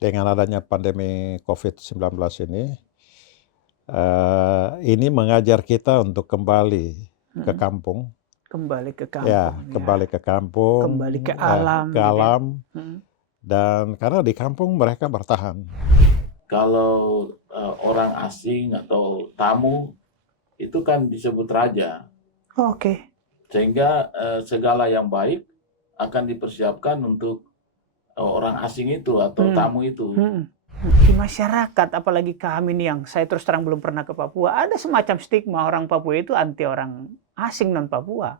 dengan adanya pandemi COVID-19 ini mengajar kita untuk kembali ke kampung. Kembali ke Ya, kampung, kembali ke kampung, kembali ke alam, ke gitu ya. alam, dan karena di kampung mereka bertahan. Kalau orang asing atau tamu itu kan disebut raja, Oke. sehingga segala yang baik akan dipersiapkan untuk orang asing itu atau tamu itu. Di masyarakat, apalagi kami nih yang saya terus terang belum pernah ke Papua, ada semacam stigma orang Papua itu anti orang asing non Papua.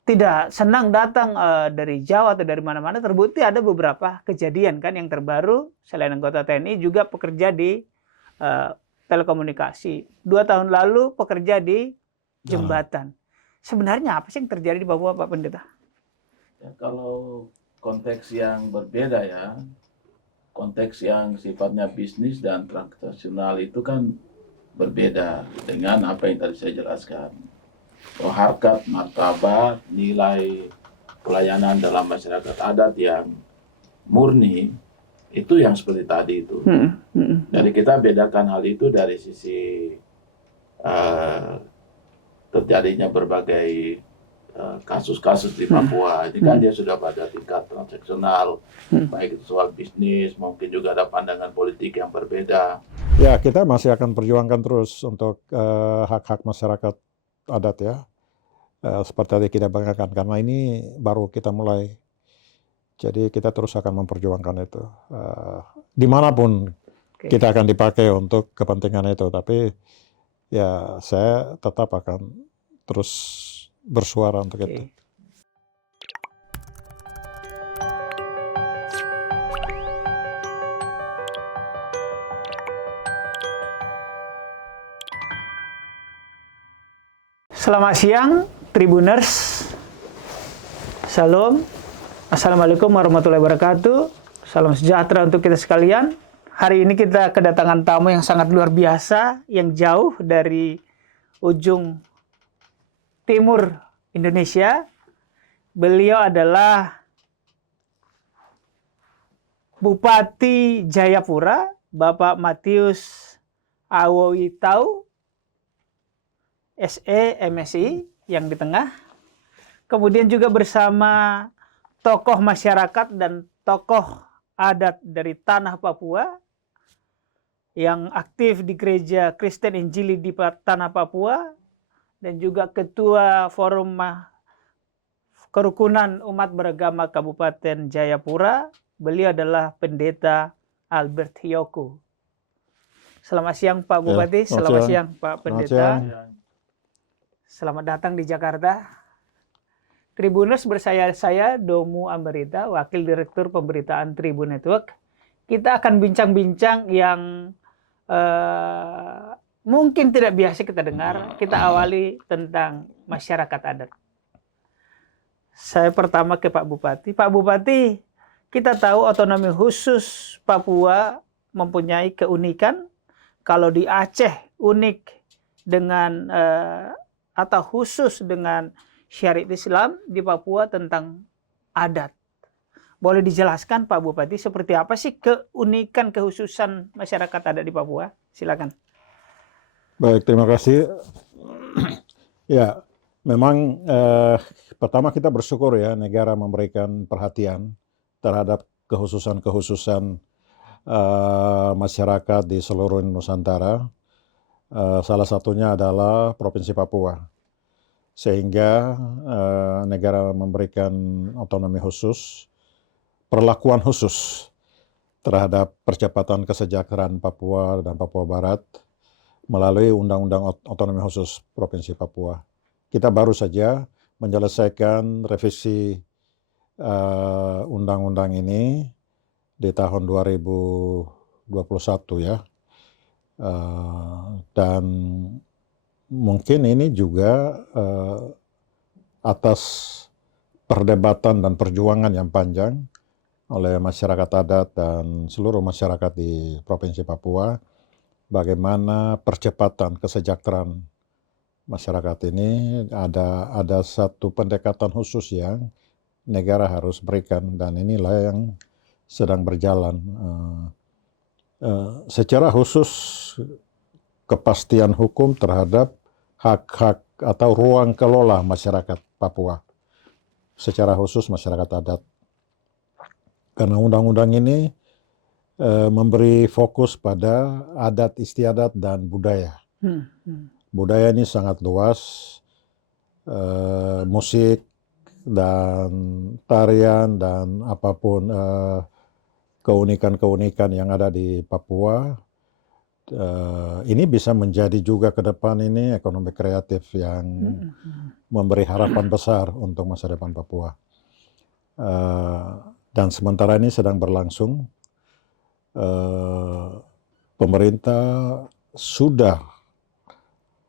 Tidak senang datang dari Jawa atau dari mana-mana. Terbukti ada beberapa kejadian kan yang terbaru, selain anggota TNI juga pekerja di telekomunikasi. 2 tahun lalu pekerja di jembatan. Sebenarnya apa sih yang terjadi di Papua, Pak Pendeta? Ya, kalau konteks yang berbeda ya, konteks yang sifatnya bisnis dan transaksional itu kan berbeda dengan apa yang tadi saya jelaskan. Harkat, martabat, nilai pelayanan dalam masyarakat adat yang murni, itu yang seperti tadi itu. Jadi kita bedakan hal itu dari sisi terjadinya berbagai kasus-kasus di Papua. Ini kan dia sudah pada tingkat transaksional, baik itu soal bisnis, mungkin juga ada pandangan politik yang berbeda. Ya, kita masih akan perjuangkan terus untuk hak-hak masyarakat adat ya. Seperti tadi kita banggakan, karena ini baru kita mulai. Jadi kita terus akan memperjuangkan itu. Dimanapun kita akan dipakai untuk kepentingan itu. Tapi ya saya tetap akan terus bersuara untuk itu. Selamat siang, Tribuners. Salam. Assalamualaikum warahmatullahi wabarakatuh. Salam sejahtera untuk kita sekalian. Hari ini kita kedatangan tamu yang sangat luar biasa, yang jauh dari ujung timur Indonesia. Beliau adalah Bupati Jayapura, Bapak Matius Awowitau, SE, MSI, yang di tengah. Kemudian juga bersama tokoh masyarakat dan tokoh adat dari tanah Papua yang aktif di Gereja Kristen Injili di tanah Papua dan juga Ketua Forum Kerukunan Umat Beragama Kabupaten Jayapura. Beliau adalah Pendeta Albert Hiyoko. Selamat siang Pak Bupati, selamat siang Pak Pendeta. Selamat datang di Jakarta. Tribuners, saya Domu Ambarita, Wakil Direktur Pemberitaan Tribun Network. Kita akan bincang-bincang yang mungkin tidak biasa kita dengar. Kita awali tentang masyarakat adat. Saya pertama ke Pak Bupati. Pak Bupati, kita tahu otonomi khusus Papua mempunyai keunikan. Kalau di Aceh unik dengan atau khusus dengan syariat Islam, di Papua tentang adat. Boleh dijelaskan Pak Bupati seperti apa sih keunikan kekhususan masyarakat adat di Papua? Silakan. Baik, terima kasih. Ya, memang pertama kita bersyukur ya negara memberikan perhatian terhadap kekhususan-kekhususan masyarakat di seluruh Nusantara. Salah satunya adalah Provinsi Papua. Sehingga negara memberikan otonomi khusus, perlakuan khusus terhadap percepatan kesejahteraan Papua dan Papua Barat melalui Undang-Undang Otonomi Khusus Provinsi Papua. Kita baru saja menyelesaikan revisi undang-undang ini di tahun 2021 ya. Dan mungkin ini juga atas perdebatan dan perjuangan yang panjang oleh masyarakat adat dan seluruh masyarakat di Provinsi Papua, bagaimana percepatan kesejahteraan masyarakat ini ada satu pendekatan khusus yang negara harus berikan, dan inilah yang sedang berjalan secara khusus kepastian hukum terhadap hak-hak atau ruang kelola masyarakat Papua, secara khusus masyarakat adat. Karena undang-undang ini memberi fokus pada adat istiadat dan budaya. Budaya ini sangat luas, musik dan tarian dan apapun keunikan-keunikan yang ada di Papua. Ini bisa menjadi juga ke depan ini ekonomi kreatif yang memberi harapan besar untuk masa depan Papua. Dan sementara ini sedang berlangsung. Pemerintah sudah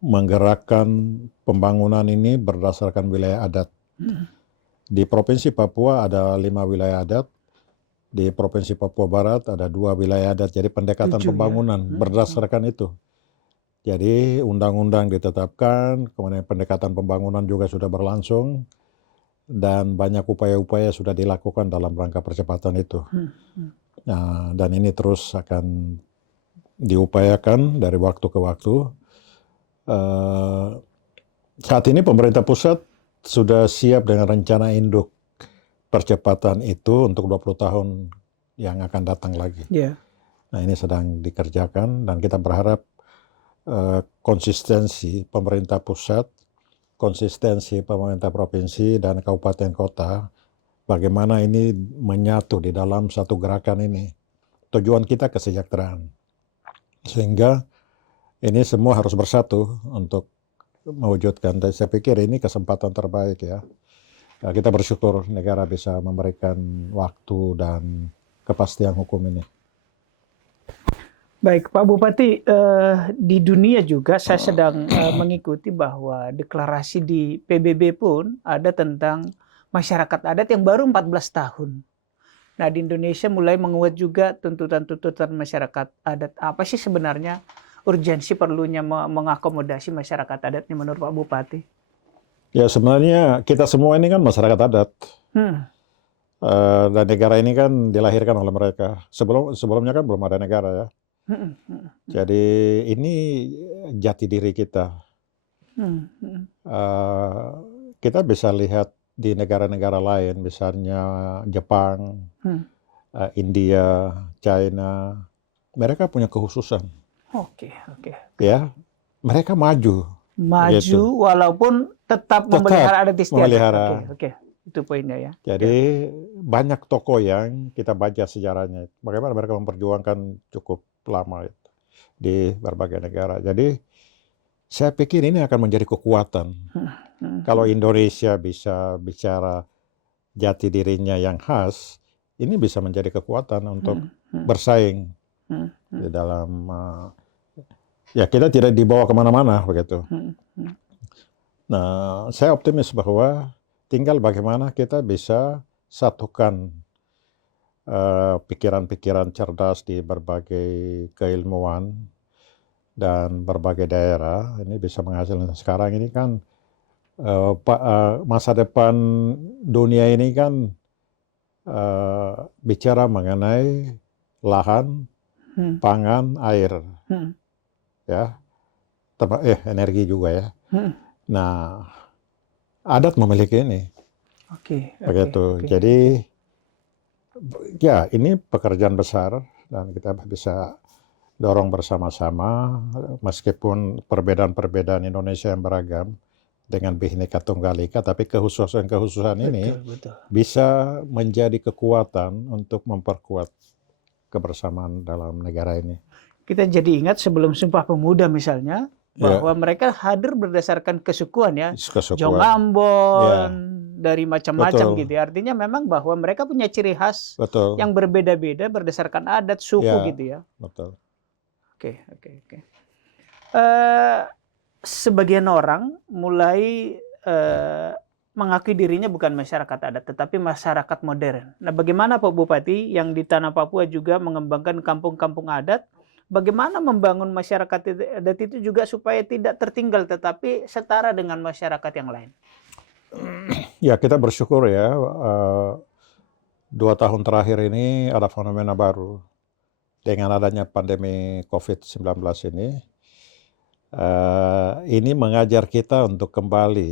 menggerakkan pembangunan ini berdasarkan wilayah adat. Di Provinsi Papua ada 5 wilayah adat, di Provinsi Papua Barat ada 2 wilayah adat. Jadi pendekatan 7 pembangunan berdasarkan itu. Jadi undang-undang ditetapkan, kemudian pendekatan pembangunan juga sudah berlangsung, dan banyak upaya-upaya sudah dilakukan dalam rangka percepatan itu. Nah, dan ini terus akan diupayakan dari waktu ke waktu. Saat ini pemerintah pusat sudah siap dengan rencana induk percepatan itu untuk 20 tahun yang akan datang lagi. Nah, ini sedang dikerjakan dan kita berharap konsistensi pemerintah pusat, konsistensi pemerintah provinsi dan kabupaten kota, bagaimana ini menyatu di dalam satu gerakan ini. Tujuan kita kesejahteraan. Sehingga ini semua harus bersatu untuk mewujudkan. Dan saya pikir ini kesempatan terbaik ya. Nah, kita bersyukur negara bisa memberikan waktu dan kepastian hukum ini. Baik, Pak Bupati, di dunia juga saya sedang mengikuti bahwa deklarasi di PBB pun ada tentang masyarakat adat yang baru 14 tahun. Nah, di Indonesia mulai menguat juga tuntutan-tuntutan masyarakat adat. Apa sih sebenarnya urgensi perlunya mengakomodasi masyarakat adat ini menurut Pak Bupati? Ya, sebenarnya kita semua ini kan masyarakat adat. Dan negara ini kan dilahirkan oleh mereka. Sebelumnya kan belum ada negara ya. Jadi ini jati diri kita. Kita bisa lihat di negara-negara lain, misalnya Jepang, India, China, mereka punya kekhususan. Oke. Ya, mereka maju gitu. Walaupun tetap memelihara adat istiadat. Memelihara. Oke. Itu poinnya ya. Jadi banyak tokoh yang kita baca sejarahnya. Bagaimana mereka memperjuangkan cukup lama itu di berbagai negara. Jadi saya pikir ini akan menjadi kekuatan. Kalau Indonesia bisa bicara jati dirinya yang khas, ini bisa menjadi kekuatan untuk bersaing di dalam. Ya, kita tidak dibawa kemana-mana begitu. Nah, saya optimis bahwa tinggal bagaimana kita bisa satukan pikiran-pikiran cerdas di berbagai keilmuan dan berbagai daerah. Ini bisa menghasilkan. Sekarang ini kan masa depan dunia ini kan bicara mengenai lahan, pangan, air, ya, energi juga ya. Nah, adat memiliki ini. Begitu. Jadi ya, ini pekerjaan besar dan kita bisa dorong bersama-sama meskipun perbedaan-perbedaan Indonesia yang beragam dengan Bhinneka Tunggal Ika, tapi kekhususan ini bisa menjadi kekuatan untuk memperkuat kebersamaan dalam negara ini. Kita jadi ingat sebelum Sumpah Pemuda misalnya, bahwa mereka hadir berdasarkan kesukuan ya. Jong Ambon, dari macam-macam gitu. Artinya memang bahwa mereka punya ciri khas yang berbeda-beda berdasarkan adat, suku gitu ya. Betul. Oke. Sebagian orang mulai mengakui dirinya bukan masyarakat adat, tetapi masyarakat modern. Nah, bagaimana Pak Bupati yang di tanah Papua juga mengembangkan kampung-kampung adat, bagaimana membangun masyarakat adat itu juga supaya tidak tertinggal, tetapi setara dengan masyarakat yang lain? Ya, kita bersyukur ya, 2 tahun terakhir ini ada fenomena baru. dengan adanya pandemi COVID-19 ini mengajar kita untuk kembali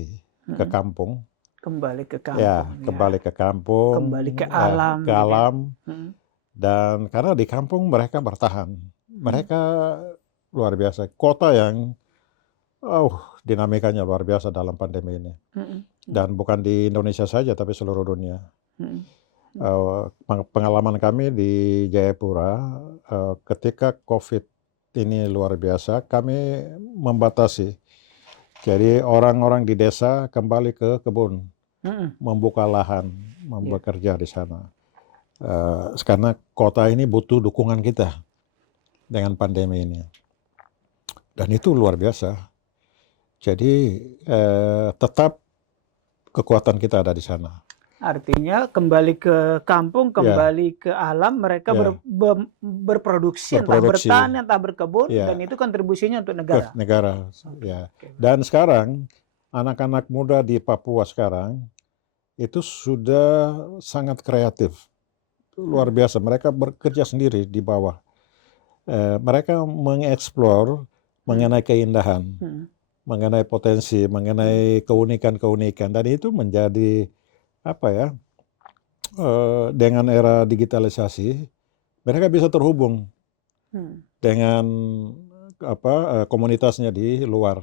ke Mm-mm. kampung, Kembali ke ya, kampung, ya. kembali ke kampung, Kembali ke alam, ke gitu ya. alam, Mm. dan karena di kampung mereka bertahan, mereka luar biasa. Kota yang, dinamikanya luar biasa dalam pandemi ini, Mm-mm. dan bukan di Indonesia saja, tapi seluruh dunia. Mm-mm. Pengalaman kami di Jayapura, ketika COVID ini luar biasa, kami membatasi. Jadi orang-orang di desa kembali ke kebun, Mm-mm. membuka lahan, bekerja di sana. Karena kota ini butuh dukungan kita dengan pandemi ini. Dan itu luar biasa. Jadi tetap kekuatan kita ada di sana. Artinya kembali ke kampung, Ya, kembali ke alam, mereka ya, berproduksi, entah berproduksi, bertani, entah berkebun, dan ya, itu kontribusinya untuk ke negara. negara. Oke, Ya. oke. Dan sekarang anak-anak muda di Papua sekarang itu sudah sangat kreatif, luar biasa. Mereka bekerja sendiri di bawah. Mereka mengeksplor mengenai keindahan, mengenai potensi, mengenai keunikan-keunikan, dan itu menjadi apa ya? Dengan era digitalisasi, mereka bisa terhubung dengan komunitasnya di luar.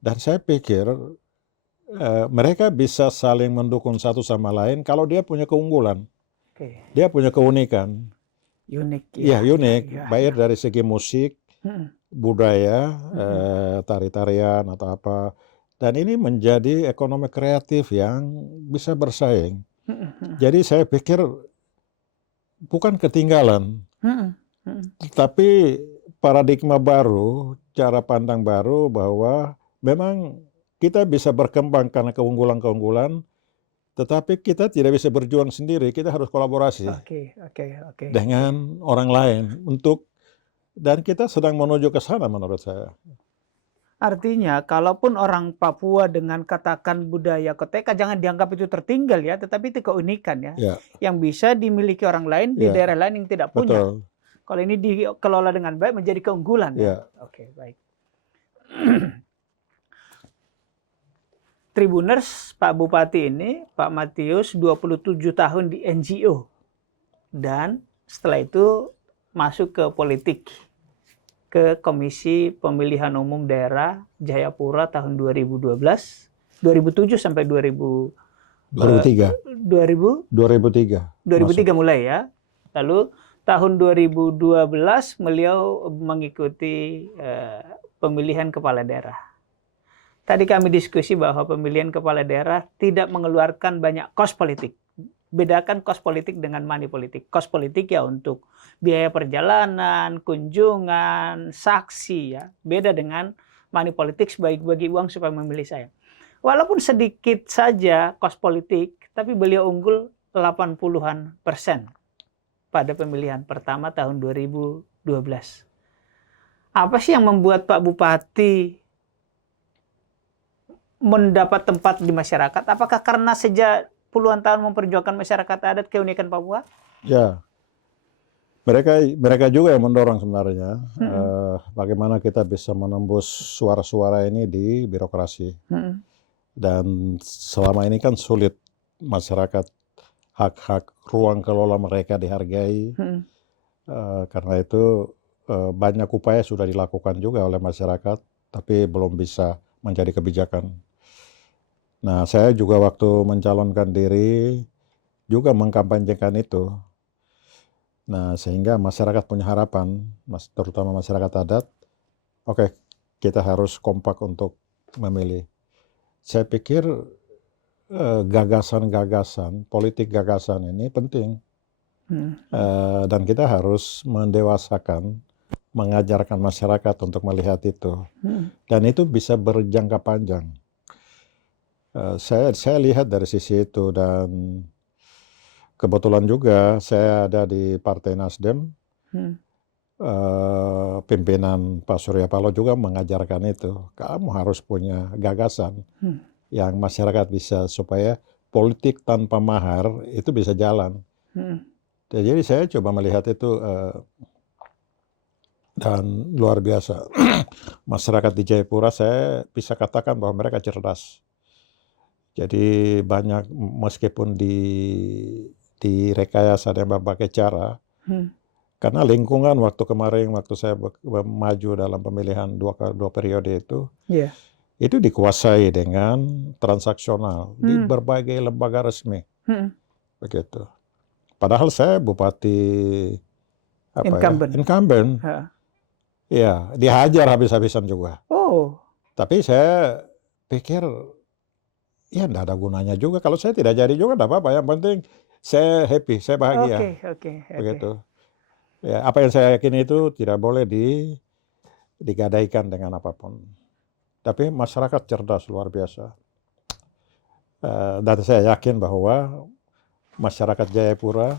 Dan saya pikir mereka bisa saling mendukung satu sama lain kalau dia punya keunggulan, dia punya keunikan. Unik, Ya, ya. unik, baik dari segi musik, budaya, tari-tarian atau apa. Dan ini menjadi ekonomi kreatif yang bisa bersaing. Jadi saya pikir bukan ketinggalan, tapi paradigma baru, cara pandang baru bahwa memang kita bisa berkembang karena keunggulan-keunggulan, tetapi kita tidak bisa berjuang sendiri, kita harus kolaborasi dengan orang lain dan kita sedang menuju ke sana menurut saya. Artinya, kalaupun orang Papua dengan katakan budaya koteka, jangan dianggap itu tertinggal ya, tetapi itu keunikan ya, yang bisa dimiliki orang lain di daerah lain yang tidak punya. Betul. Kalau ini dikelola dengan baik menjadi keunggulan ya. Oke, baik. Tribuners, Pak Bupati ini, Pak Matius 27 tahun di NGO. Dan setelah itu masuk ke politik, ke Komisi Pemilihan Umum Daerah Jayapura tahun 2012, 2007 sampai 2003 mulai ya. Lalu tahun 2012 beliau mengikuti pemilihan kepala daerah. Tadi kami diskusi bahwa pemilihan kepala daerah tidak mengeluarkan banyak kos politik. Bedakan kos politik dengan money politik. Kos politik ya untuk biaya perjalanan, kunjungan, saksi ya. Beda dengan money politik bagi uang supaya memilih saya. Walaupun sedikit saja kos politik, tapi beliau unggul 80-an% pada pemilihan pertama tahun 2012. Apa sih yang membuat Pak Bupati mendapat tempat di masyarakat? Apakah karena sejak puluhan tahun memperjuangkan masyarakat adat keunikan Papua? Ya, mereka juga yang mendorong sebenarnya bagaimana kita bisa menembus suara-suara ini di birokrasi. Dan selama ini kan sulit masyarakat, hak-hak ruang kelola mereka dihargai. Karena itu banyak upaya sudah dilakukan juga oleh masyarakat, tapi belum bisa menjadi kebijakan. Nah, saya juga waktu mencalonkan diri juga mengkampanyekan itu. Nah, sehingga masyarakat punya harapan, terutama masyarakat adat, oke, kita harus kompak untuk memilih. Saya pikir gagasan-gagasan, politik gagasan ini penting. Dan kita harus mendewasakan, mengajarkan masyarakat untuk melihat itu. Dan itu bisa berjangka panjang. Saya lihat dari sisi itu, dan kebetulan juga saya ada di Partai Nasdem. Pimpinan Pak Surya Paloh juga mengajarkan itu. Kamu harus punya gagasan yang masyarakat bisa, supaya politik tanpa mahar itu bisa jalan. Jadi saya coba melihat itu dan luar biasa. Masyarakat di Jayapura saya bisa katakan bahwa mereka cerdas. Jadi banyak meskipun direkayasa dengan berbagai cara, Hmm. karena lingkungan waktu kemarin waktu saya maju dalam pemilihan dua periode Iya. itu dikuasai dengan transaksional di Hmm. berbagai lembaga resmi, Hmm. begitu. Padahal saya bupati Incumbent. incumbent, Ha. ya dihajar habis-habisan juga. Oh, Tapi saya pikir ya enggak ada gunanya juga. Kalau saya tidak jadi juga enggak apa-apa. Yang penting saya happy, saya bahagia. oke. Begitu. Ya, apa yang saya yakini itu tidak boleh digadaikan dengan apapun. Tapi masyarakat cerdas luar biasa. Dan saya yakin bahwa masyarakat Jayapura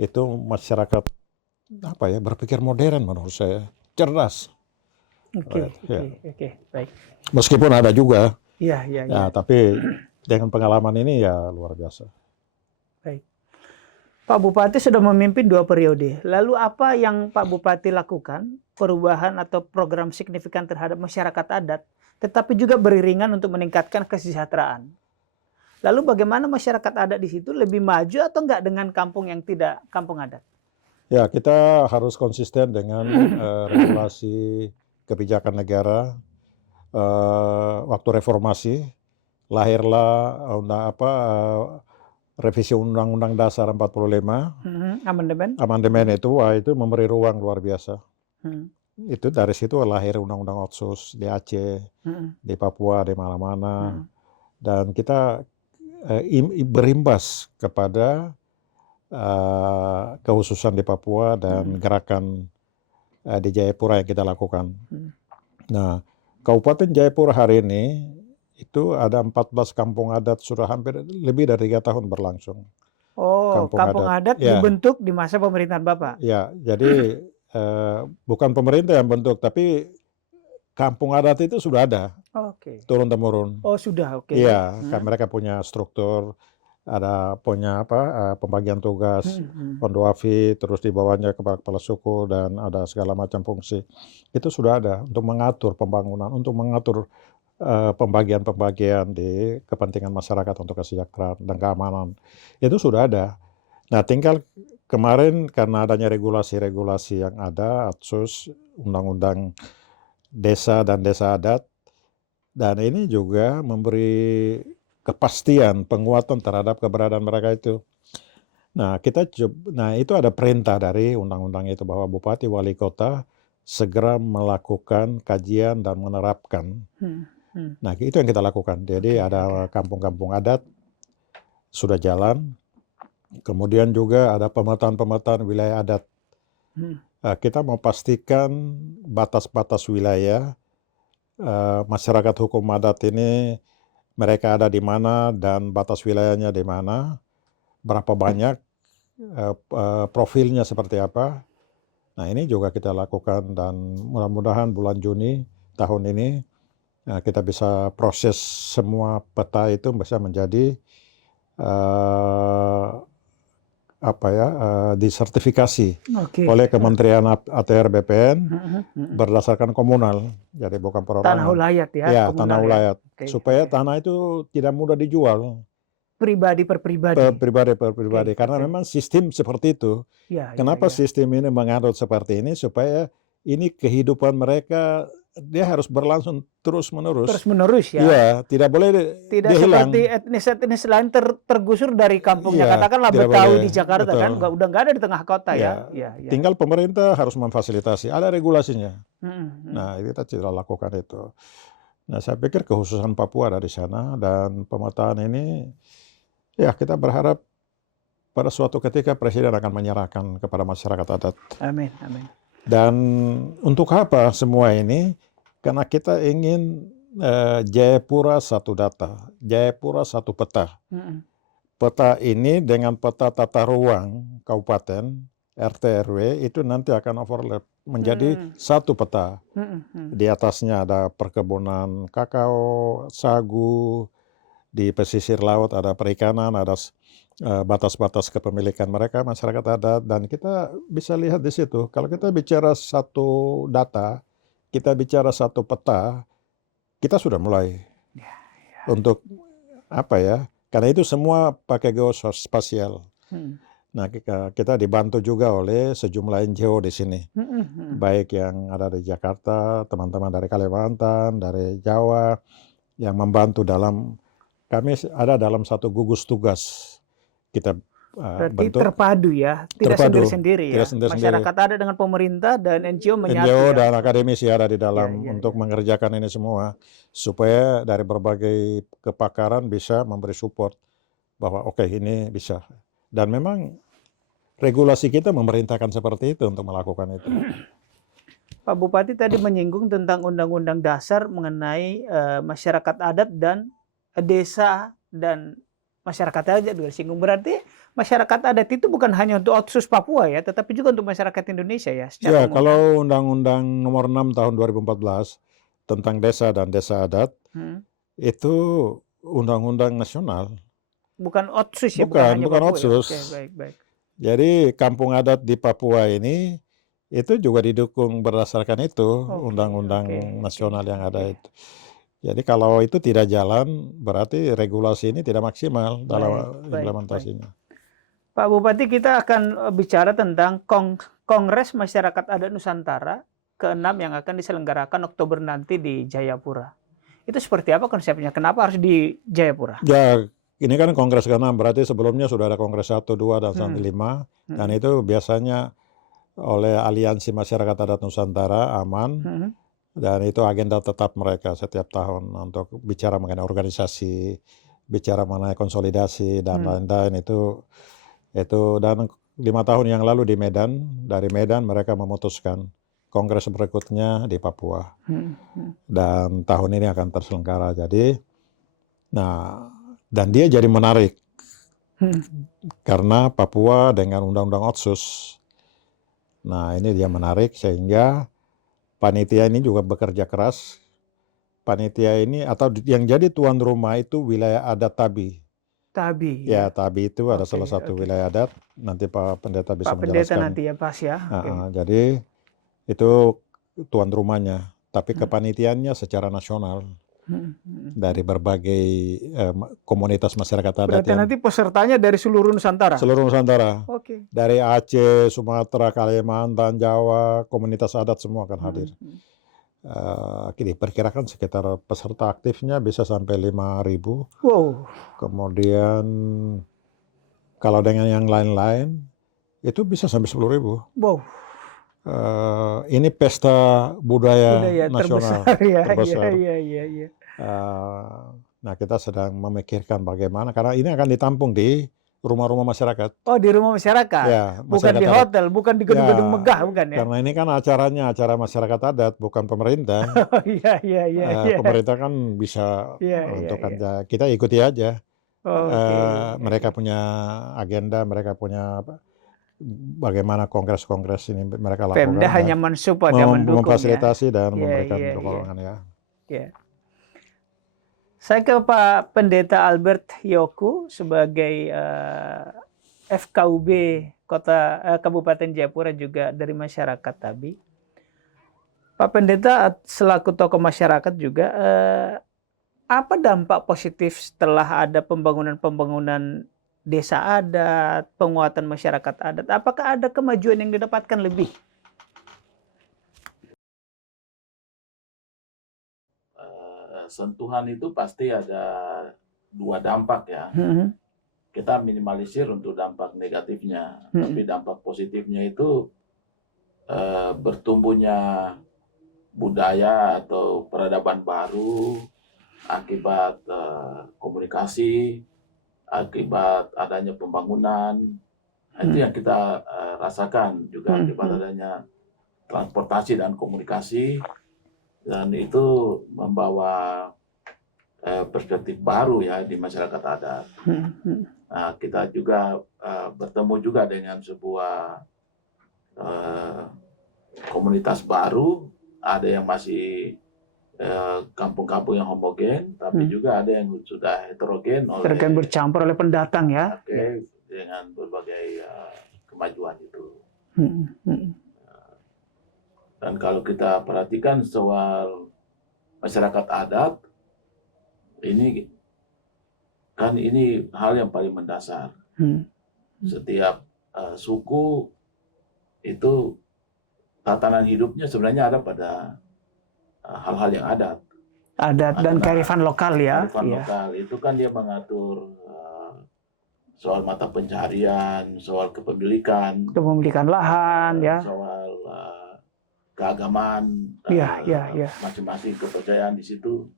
itu masyarakat berpikir modern menurut saya. Cerdas. Oke, Ya. baik. Meskipun ada juga, Iya. ya, tapi dengan pengalaman ini ya luar biasa. Baik. Pak Bupati sudah memimpin 2 periode. Lalu apa yang Pak Bupati lakukan, perubahan atau program signifikan terhadap masyarakat adat, tetapi juga beriringan untuk meningkatkan kesejahteraan? Lalu bagaimana masyarakat adat di situ lebih maju atau enggak dengan kampung yang tidak kampung adat? Ya, kita harus konsisten dengan regulasi kebijakan negara. Waktu reformasi lahirlah revisi Undang-Undang Dasar 45. Amandemen. Amandemen itu memberi ruang luar biasa. Hmm. Itu dari situ lahir Undang-Undang Otsus di Aceh, di Papua, di mana-mana. Dan kita berimbas kepada kehususan di Papua dan gerakan di Jayapura yang kita lakukan. Nah, Kabupaten Jayapura hari ini itu ada 14 kampung adat sudah hampir lebih dari 3 tahun berlangsung. Oh, kampung adat Ya. dibentuk di masa pemerintahan Bapak? Ya, jadi bukan pemerintah yang bentuk, tapi kampung adat itu sudah ada, Oke. turun-temurun. Oh, sudah, oke. Iya, kan mereka punya struktur, punya pembagian tugas, Pondowafi, terus di bawahnya kepala suku dan ada segala macam fungsi. Itu sudah ada untuk mengatur pembangunan, untuk mengatur pembagian-pembagian di kepentingan masyarakat untuk kesejahteraan dan keamanan. Itu sudah ada. Nah, tinggal kemarin karena adanya regulasi-regulasi yang ada, Otsus, Undang-Undang Desa dan Desa Adat, dan ini juga memberi kepastian, penguatan terhadap keberadaan mereka itu. Nah, itu ada perintah dari undang-undang itu bahwa bupati wali kota segera melakukan kajian dan menerapkan. Nah, itu yang kita lakukan. Jadi ada kampung-kampung adat sudah jalan. Kemudian juga ada pemetaan wilayah adat. Kita mau pastikan batas-batas wilayah masyarakat hukum adat ini mereka ada di mana dan batas wilayahnya di mana, berapa banyak, profilnya seperti apa. Nah, ini juga kita lakukan dan mudah-mudahan bulan Juni tahun ini kita bisa proses semua peta itu bisa menjadi disertifikasi oleh Kementerian ATR BPN berdasarkan komunal, jadi bukan perorangan. Tanah ulayat ya? Ya, tanah ulayat. Supaya tanah itu tidak mudah dijual. Pribadi per pribadi. Karena memang sistem seperti itu. Kenapa sistem ini menganut seperti ini? Supaya ini kehidupan mereka dia harus berlangsung terus-menerus. Terus-menerus ya? Iya, tidak boleh tidak hilang. Seperti etnis-etnis lain tergusur dari kampungnya. Katakanlah Betawi di Jakarta, kan udah nggak ada di tengah kota ya. Tinggal pemerintah harus memfasilitasi, ada regulasinya. Nah, kita tidak lakukan itu. Nah, saya pikir kekhususan Papua ada di sana dan pemetaan ini ya kita berharap pada suatu ketika Presiden akan menyerahkan kepada masyarakat adat. Amin. Dan untuk apa semua ini? Karena kita ingin Jayapura satu data, Jayapura satu peta. Peta ini dengan peta tata ruang kabupaten, RT RW itu nanti akan overlap menjadi satu peta. Di atasnya ada perkebunan kakao, sagu, di pesisir laut ada perikanan, ada batas-batas kepemilikan mereka masyarakat adat, dan kita bisa lihat di situ kalau kita bicara satu data, kita bicara satu peta, kita sudah mulai untuk apa ya? Karena itu semua pakai geospasial. Nah, kita dibantu juga oleh sejumlah NGO di sini, baik yang ada di Jakarta, teman-teman dari Kalimantan, dari Jawa, yang membantu kami ada dalam satu gugus tugas kita Berarti bentuk terpadu ya, tidak terpadu, sendiri-sendiri ya. tidak sendiri-sendiri. Masyarakat ada dengan pemerintah dan NGO menyatu NGO ya. dan akademisi ada di dalam Ya, untuk mengerjakan ini semua, supaya dari berbagai kepakaran bisa memberi support bahwa oke, ini bisa. Dan memang regulasi kita memerintahkan seperti itu untuk melakukan itu. Pak Bupati tadi menyinggung tentang Undang-Undang Dasar mengenai masyarakat adat dan desa dan masyarakat adat juga disinggung. Berarti masyarakat adat itu bukan hanya untuk otsus Papua ya, tetapi juga untuk masyarakat Indonesia ya secara Ya, umum. kalau Undang-Undang Nomor 6 Tahun 2014 tentang desa dan desa adat, itu undang-undang nasional. Bukan otsus ya, bukan hanya Bukan Papua ya. otsus. Oke, baik. Jadi kampung adat di Papua ini itu juga didukung berdasarkan itu undang-undang nasional yang ada itu. Jadi kalau itu tidak jalan, berarti regulasi ini tidak maksimal dalam implementasinya. Pak Bupati, kita akan bicara tentang Kongres Masyarakat Adat Nusantara ke-6 yang akan diselenggarakan Oktober nanti di Jayapura. Itu seperti apa konsepnya? Kenapa harus di Jayapura? Ya, ini kan Kongres ke-6, berarti sebelumnya sudah ada Kongres 1, 2, dan sampai 5. Dan itu biasanya oleh Aliansi Masyarakat Adat Nusantara, AMAN, dan itu agenda tetap mereka setiap tahun untuk bicara mengenai organisasi, bicara mengenai konsolidasi, dan lain-lain itu. Dan 5 tahun yang lalu di Medan, dari Medan mereka memutuskan Kongres berikutnya di Papua. Dan tahun ini akan terselenggara. Jadi, dan dia jadi menarik karena Papua dengan undang-undang otsus. Nah, ini dia menarik sehingga panitia ini juga bekerja keras. Panitia ini atau yang jadi tuan rumah itu wilayah adat Tabi. Tabi. Ya, Tabi itu ada salah satu wilayah adat. Nanti Pak Pendeta bisa menjelaskan. Pak Pendeta nanti ya, pas ya. Jadi itu tuan rumahnya, tapi kepanitiaannya secara nasional. Dari berbagai komunitas masyarakat adat. Berarti nanti pesertanya dari seluruh Nusantara? Seluruh Nusantara. Dari Aceh, Sumatera, Kalimantan, Jawa, komunitas adat semua akan hadir. Diperkirakan sekitar peserta aktifnya bisa sampai 5.000. Kemudian kalau dengan yang lain-lain itu bisa sampai 10.000. Ini pesta budaya nasional terbesar. Nah, kita sedang memikirkan bagaimana, karena ini akan ditampung di rumah-rumah masyarakat. Oh, di rumah masyarakat? Ya, bukan di hotel, bukan di gedung-gedung megah, bukan ya? Karena ini kan acara masyarakat adat, bukan pemerintah. Pemerintah kan bisa kita ikuti aja. Mereka punya agenda, mereka punya bagaimana kongres-kongres ini mereka lakukan. Pemda hanya mensupport dan mendukung, memfasilitasi dan memberikan dukungan ya. Saya ke Pak Pendeta Albert Yoku sebagai FKUB Kabupaten Jayapura, juga dari masyarakat Tabi. Pak Pendeta selaku tokoh masyarakat juga, apa dampak positif setelah ada pembangunan desa adat, penguatan masyarakat adat? Apakah ada kemajuan yang didapatkan lebih? Sentuhan itu pasti ada 2 dampak ya. Kita minimalisir untuk dampak negatifnya, tapi dampak positifnya itu bertumbuhnya budaya atau peradaban baru akibat komunikasi, akibat adanya pembangunan. Itu yang kita rasakan juga akibat adanya transportasi dan komunikasi. Dan itu membawa perspektif baru ya di masyarakat adat. Nah, kita juga bertemu juga dengan sebuah komunitas baru, ada yang masih kampung-kampung yang homogen, tapi juga ada yang sudah heterogen Terkait bercampur oleh pendatang ya. dengan berbagai kemajuan itu. Dan kalau kita perhatikan soal masyarakat adat, ini hal yang paling mendasar. Setiap suku itu tatanan hidupnya sebenarnya ada pada hal-hal yang adat dan kearifan lokal ya. Kearifan lokal itu kan dia mengatur soal mata pencaharian, soal kepemilikan lahan, ya, soal keagamaan, masing-masing kepercayaan di situ.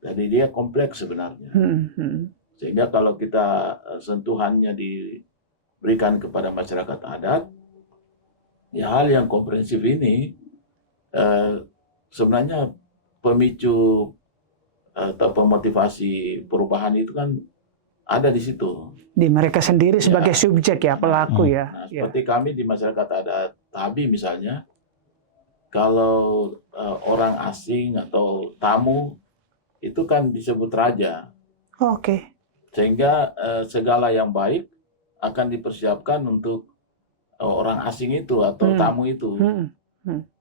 Jadi dia kompleks sebenarnya. Sehingga kalau kita sentuhannya diberikan kepada masyarakat adat, ya hal yang komprehensif ini sebenarnya pemicu atau pemotivasi perubahan itu kan ada di situ. Di mereka sendiri sebagai subjek ya, pelaku ya. Nah, seperti kami di masyarakat adat Tabi misalnya, kalau orang asing atau tamu itu kan disebut raja. Oke. Sehingga segala yang baik akan dipersiapkan untuk orang asing itu atau tamu itu.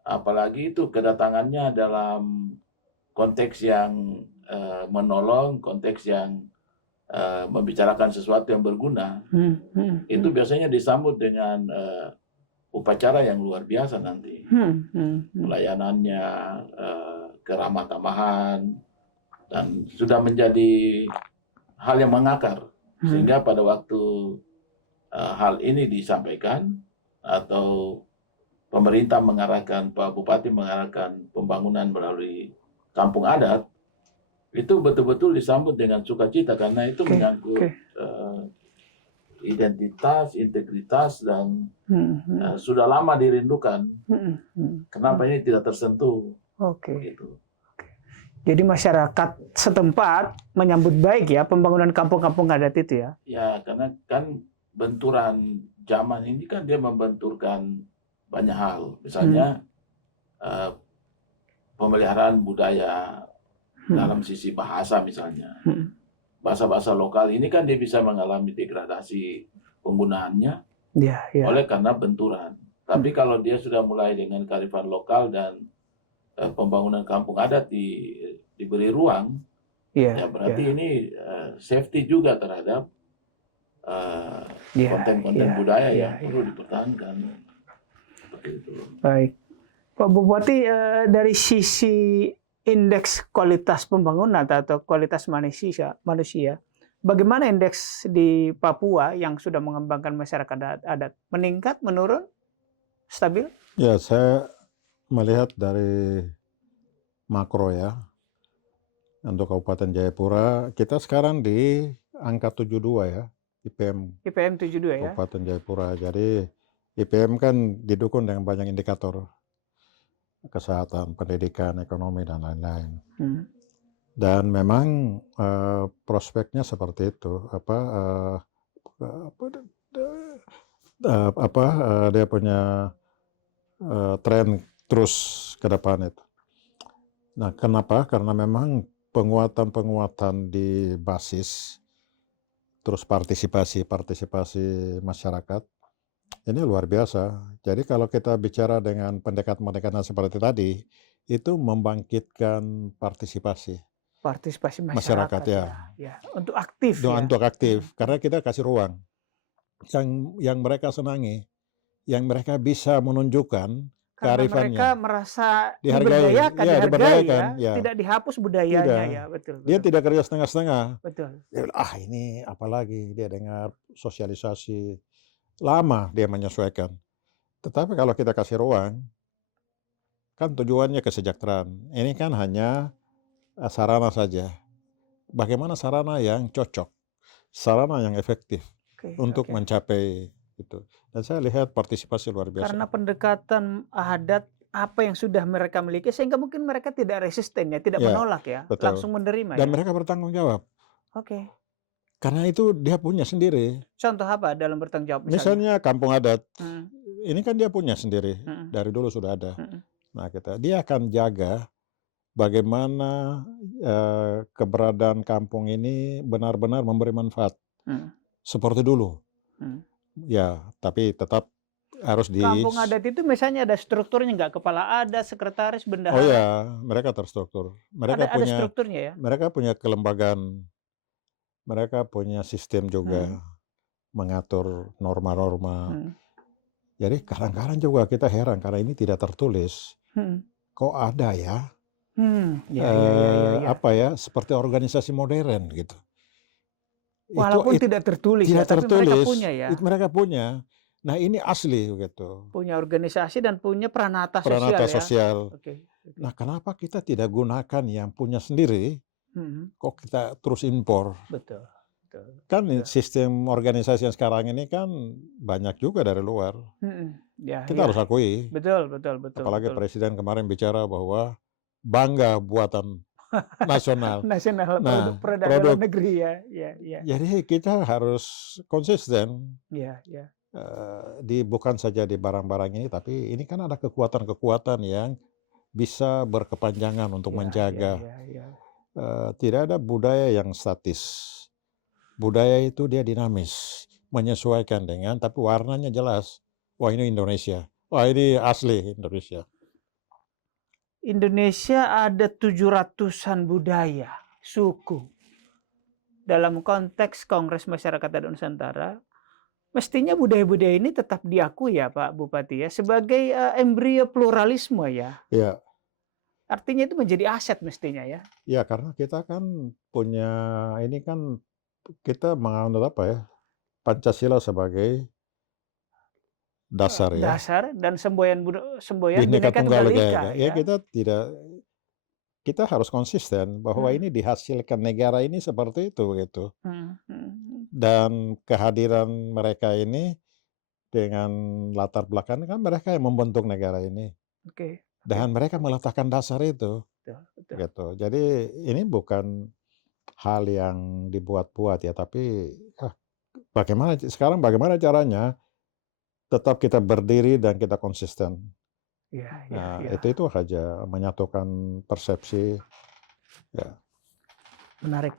Apalagi itu kedatangannya dalam konteks yang menolong, konteks yang membicarakan sesuatu yang berguna. Itu biasanya disambut dengan upacara yang luar biasa nanti. Pelayanannya, keramah tamahan, dan sudah menjadi hal yang mengakar. Sehingga pada waktu hal ini disampaikan atau pemerintah mengarahkan, Pak Bupati mengarahkan pembangunan melalui kampung adat, itu betul-betul disambut dengan sukacita karena itu menyangkut identitas, integritas, dan sudah lama dirindukan. Kenapa ini tidak tersentuh? Gitu. Jadi masyarakat setempat menyambut baik ya pembangunan kampung-kampung adat itu ya? Ya, karena kan benturan zaman ini kan dia membenturkan banyak hal. Misalnya pemeliharaan budaya dalam sisi bahasa misalnya. Bahasa-bahasa lokal ini kan dia bisa mengalami degradasi penggunaannya oleh karena benturan. Tapi kalau dia sudah mulai dengan kearifan lokal dan pembangunan kampung adat diberi ruang, ya berarti ini safety juga terhadap konten-konten budaya yang perlu dipertahankan. Seperti itu. Baik. Pak Bupati, dari sisi indeks kualitas pembangunan atau kualitas manusia, bagaimana indeks di Papua yang sudah mengembangkan masyarakat adat? Meningkat, menurun, stabil? Ya, saya melihat dari makro ya. Untuk Kabupaten Jayapura, kita sekarang di angka 72 ya, IPM 72 ya. Kabupaten Jayapura. Jadi IPM kan didukung dengan banyak indikator. Kesehatan, pendidikan, ekonomi, dan lain-lain. Dan memang prospeknya seperti itu. Dia punya tren terus ke depan itu. Nah, kenapa? Karena memang penguatan di basis, terus partisipasi masyarakat, ini luar biasa. Jadi kalau kita bicara dengan pendekatan seperti tadi, itu membangkitkan partisipasi masyarakat ya. Untuk aktif. Untuk aktif, karena kita kasih ruang yang mereka senangi, yang mereka bisa menunjukkan kearifannya. Mereka merasa diberdayakan, ya. Tidak dihapus budayanya. Tidak. Ya, betul. Dia tidak kerja setengah-setengah. Betul. Dia bilang, ini apalagi dia dengar sosialisasi. Lama dia menyesuaikan. Tetapi kalau kita kasih ruang, kan tujuannya kesejahteraan. Ini kan hanya sarana saja. Bagaimana sarana yang cocok, sarana yang efektif untuk mencapai itu. Dan saya lihat partisipasi luar biasa. Karena pendekatan adat apa yang sudah mereka miliki, sehingga mungkin mereka tidak resisten ya, tidak menolak ya, betul. langsung menerima. Dan mereka bertanggung jawab. Karena itu dia punya sendiri. Contoh apa dalam bertanggung jawab? Misalnya kampung adat, ini kan dia punya sendiri, dari dulu sudah ada. Nah dia akan jaga bagaimana keberadaan kampung ini benar-benar memberi manfaat Hmm. seperti dulu. Hmm. Ya, tapi tetap harus Kampung adat itu misalnya ada strukturnya nggak? Kepala adat, sekretaris, Oh bendahara. ya, mereka terstruktur. Ada strukturnya ya. Mereka punya kelembagaan, mereka punya sistem juga Hmm. mengatur norma-norma. Hmm. Jadi kadang-kadang juga kita heran karena ini tidak tertulis. Hmm. Kok ada ya? Ya. Apa ya? Seperti organisasi modern gitu. Walaupun tidak tertulis ya, tidak tapi mereka tertulis. punya ya. Mereka punya. Nah ini asli gitu. Punya organisasi dan punya peranata Peranata sosial ya. sosial. Oke. Nah kenapa kita tidak gunakan yang punya sendiri? Kok kita terus impor? Betul. Kan sistem organisasi yang sekarang ini kan banyak juga dari luar. Kita harus akui. Betul. Apalagi Presiden kemarin bicara bahwa bangga buatan nasional. Nasional, Nah, produk dalam negeri ya. Jadi kita harus konsisten. Ya. Bukan saja di barang-barang ini, tapi ini kan ada kekuatan-kekuatan yang bisa berkepanjangan untuk menjaga. Tidak ada budaya yang statis. Budaya itu dia dinamis, menyesuaikan dengan, tapi warnanya jelas. Wah ini Indonesia. Wah ini asli Indonesia. Indonesia ada 700-an budaya, suku. Dalam konteks Kongres Masyarakat Adat Nusantara, mestinya budaya-budaya ini tetap diakui ya Pak Bupati ya, sebagai embrio pluralisme ya. Iya. Artinya itu menjadi aset mestinya ya. Ya karena kita kan punya, ini kan kita menganut apa ya, Pancasila sebagai dasar ya. Dasar dan semboyan Bhinneka Tunggal Ika. Ya. Kita harus konsisten bahwa ini dihasilkan negara ini seperti itu gitu. Dan kehadiran mereka ini dengan latar belakang kan mereka yang membentuk negara ini. Dan mereka meletakkan dasar itu. Betul. Gitu. Jadi ini bukan hal yang dibuat-buat ya, tapi bagaimana caranya tetap kita berdiri dan kita konsisten. Itu aja menyatukan persepsi. Ya. Menarik.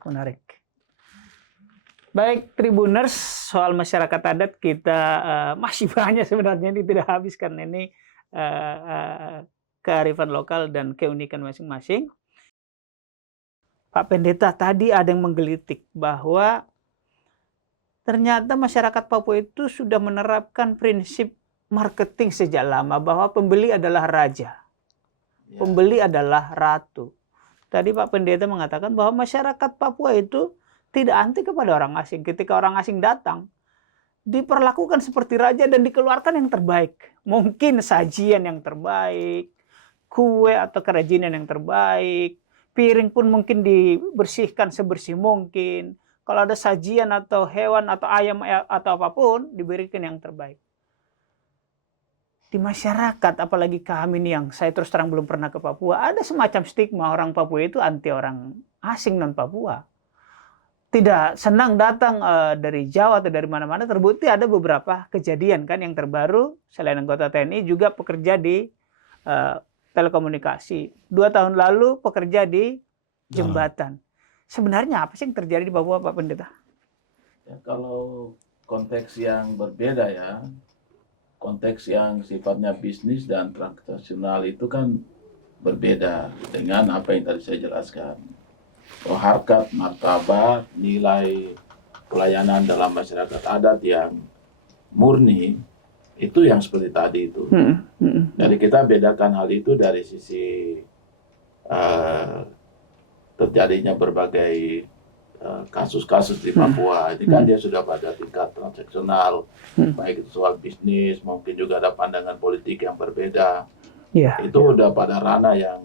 Baik, Tribuners, soal masyarakat adat kita masih banyak sebenarnya, ini tidak habis karena ini kearifan lokal dan keunikan masing-masing. Pak Pendeta, tadi ada yang menggelitik bahwa ternyata masyarakat Papua itu sudah menerapkan prinsip marketing sejak lama bahwa pembeli adalah raja, pembeli adalah ratu. Tadi Pak Pendeta mengatakan bahwa masyarakat Papua itu tidak anti kepada orang asing. Ketika orang asing datang, diperlakukan seperti raja dan dikeluarkan yang terbaik. Mungkin sajian yang terbaik, kue atau kerajinan yang terbaik, piring pun mungkin dibersihkan sebersih mungkin. Kalau ada sajian atau hewan atau ayam atau apapun, diberikan yang terbaik. Di masyarakat, apalagi kami nih yang saya terus terang belum pernah ke Papua, ada semacam stigma orang Papua itu anti orang asing non-Papua. Tidak senang datang dari Jawa atau dari mana-mana. Terbukti ada beberapa kejadian kan yang terbaru, selain anggota TNI juga pekerja di telekomunikasi. 2 tahun lalu pekerja di jembatan. Sebenarnya apa sih yang terjadi di Papua, Pak Pendeta? Ya, kalau konteks yang berbeda ya, konteks yang sifatnya bisnis dan transaksional itu kan berbeda dengan apa yang tadi saya jelaskan. Harkat, martabat, nilai pelayanan dalam masyarakat adat yang murni, itu yang seperti tadi itu. Jadi kita bedakan hal itu dari sisi terjadinya berbagai kasus-kasus di Papua. Ini kan dia sudah pada tingkat transaksional, baik itu soal bisnis, mungkin juga ada pandangan politik yang berbeda. Itu udah pada ranah yang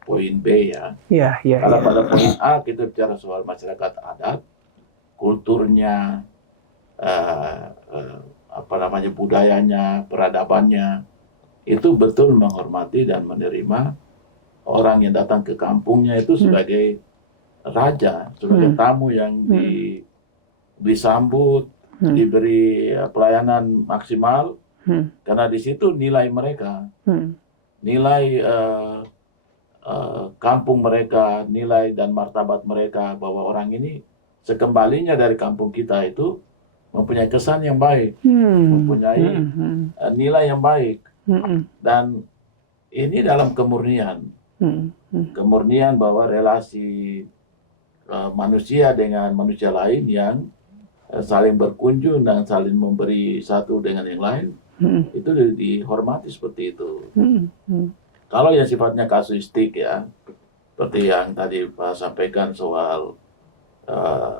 poin B ya. Kalau pada poin A kita bicara soal masyarakat adat, kulturnya, budayanya, peradabannya, itu betul menghormati dan menerima orang yang datang ke kampungnya itu sebagai raja, sebagai tamu yang disambut, diberi pelayanan maksimal, karena di situ nilai mereka, nilai kampung mereka, nilai dan martabat mereka, bahwa orang ini sekembalinya dari kampung kita itu mempunyai kesan yang baik, mempunyai nilai yang baik, dan ini dalam kemurnian, kemurnian bahwa relasi manusia dengan manusia lain yang saling berkunjung dan saling memberi satu dengan yang lain, itu dihormati seperti itu. Kalau yang sifatnya kasuistik ya, seperti yang tadi Pak sampaikan soal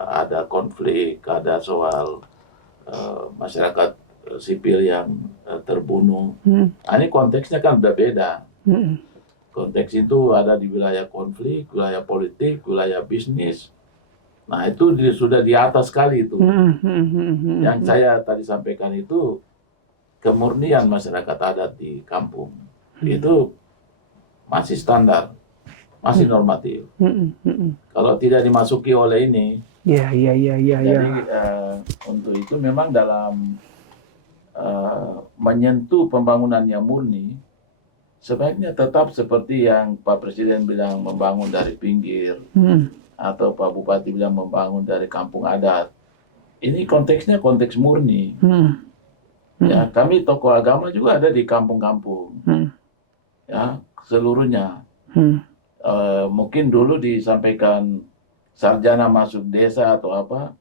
ada konflik, ada soal masyarakat sipil yang terbunuh. Nah, ini konteksnya kan udah beda. Konteks itu ada di wilayah konflik, wilayah politik, wilayah bisnis. Nah, itu sudah di atas sekali itu. Yang saya tadi sampaikan itu kemurnian masyarakat adat di kampung. Itu masih standar, masih normatif. Kalau tidak dimasuki oleh ini, jadi untuk itu memang dalam menyentuh pembangunan yang murni, sebaiknya tetap seperti yang Pak Presiden bilang, membangun dari pinggir, atau Pak Bupati bilang membangun dari kampung adat. Ini konteksnya konteks murni. Ya, kami tokoh agama juga ada di kampung-kampung. Ya, seluruhnya. Mungkin dulu disampaikan sarjana masuk desa atau apa,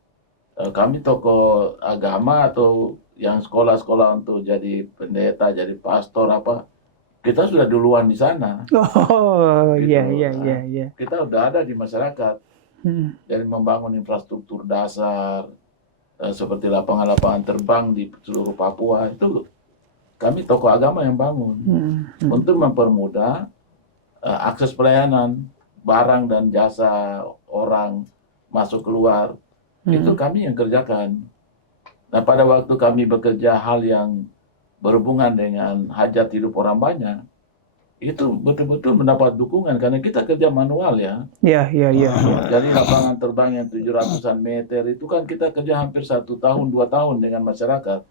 kami tokoh agama atau yang sekolah-sekolah untuk jadi pendeta, jadi pastor apa, kita sudah duluan di sana. Oh, Gitu. iya. Kita udah ada di masyarakat, dari membangun infrastruktur dasar, seperti lapangan-lapangan terbang di seluruh Papua, itu kami tokoh agama yang bangun untuk mempermudah akses pelayanan barang dan jasa orang masuk keluar. Itu kami yang kerjakan. Nah, pada waktu kami bekerja hal yang berhubungan dengan hajat hidup orang banyak, itu betul-betul mendapat dukungan karena kita kerja manual ya. Iya. Jadi lapangan terbang yang 700-an meter itu kan kita kerja hampir 1 tahun, 2 tahun dengan masyarakat.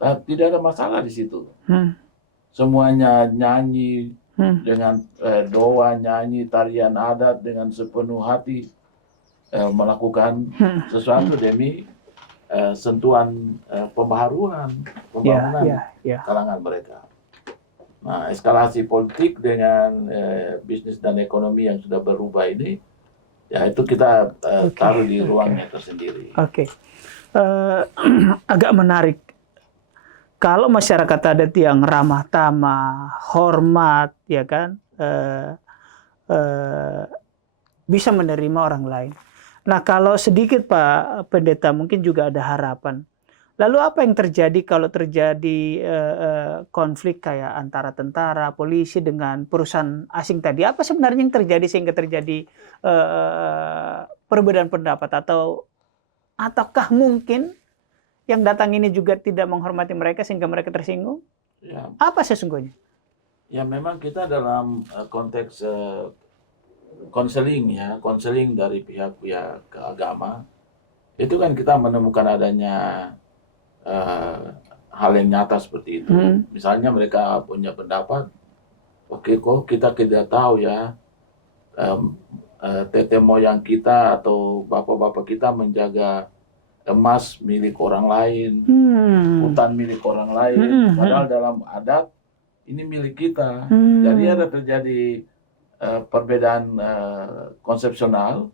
Nah, tidak ada masalah di situ. Semuanya nyanyi dengan doa, nyanyi, tarian adat dengan sepenuh hati, melakukan sesuatu demi sentuhan pembaharuan, pembangunan kalangan mereka. Nah, eskalasi politik dengan bisnis dan ekonomi yang sudah berubah ini, ya itu kita taruh di ruangnya tersendiri. Agak menarik. Kalau masyarakat adat yang ramah tamah, hormat, ya kan, bisa menerima orang lain. Nah, kalau sedikit Pak Pendeta, mungkin juga ada harapan. Lalu apa yang terjadi kalau terjadi konflik kayak antara tentara, polisi dengan perusahaan asing tadi? Apa sebenarnya yang terjadi sehingga terjadi perbedaan pendapat, ataukah mungkin yang datang ini juga tidak menghormati mereka sehingga mereka tersinggung? Ya. Apa sesungguhnya? Ya, memang kita dalam konteks konseling ya, konseling dari pihak-pihak agama, itu kan kita menemukan adanya hal yang nyata seperti itu. Misalnya mereka punya pendapat, oke kok kita tidak tahu ya, tete moyang kita atau bapak-bapak kita menjaga emas milik orang lain, hutan milik orang lain, padahal dalam adat ini milik kita. Jadi ada terjadi perbedaan konsepsional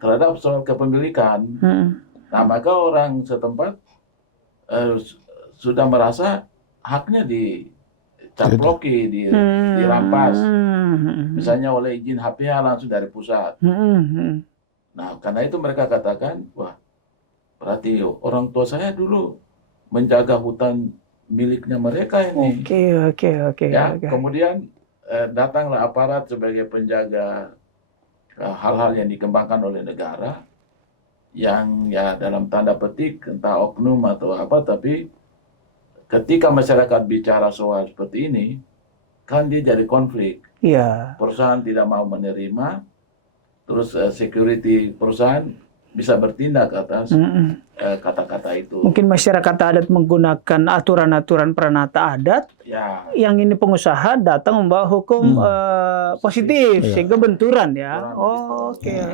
terhadap soal kepemilikan. Nah, maka orang setempat sudah merasa haknya dicaploki, dirampas. Misalnya oleh izin HPH langsung dari pusat. Nah, karena itu mereka katakan, wah, berarti orang tua saya dulu menjaga hutan miliknya mereka ini. Oke. Ya, kemudian datanglah aparat sebagai penjaga hal-hal yang dikembangkan oleh negara, yang ya dalam tanda petik entah oknum atau apa, tapi ketika masyarakat bicara soal seperti ini, kan dia jadi konflik. Iya. Perusahaan tidak mau menerima, terus security perusahaan bisa bertindak atas Mm-mm. kata-kata itu. Mungkin masyarakat adat menggunakan aturan-aturan peranata adat, Ya, yang ini pengusaha datang membawa hukum positif Iya. sehingga benturan ya. Benturan, Oh, gitu.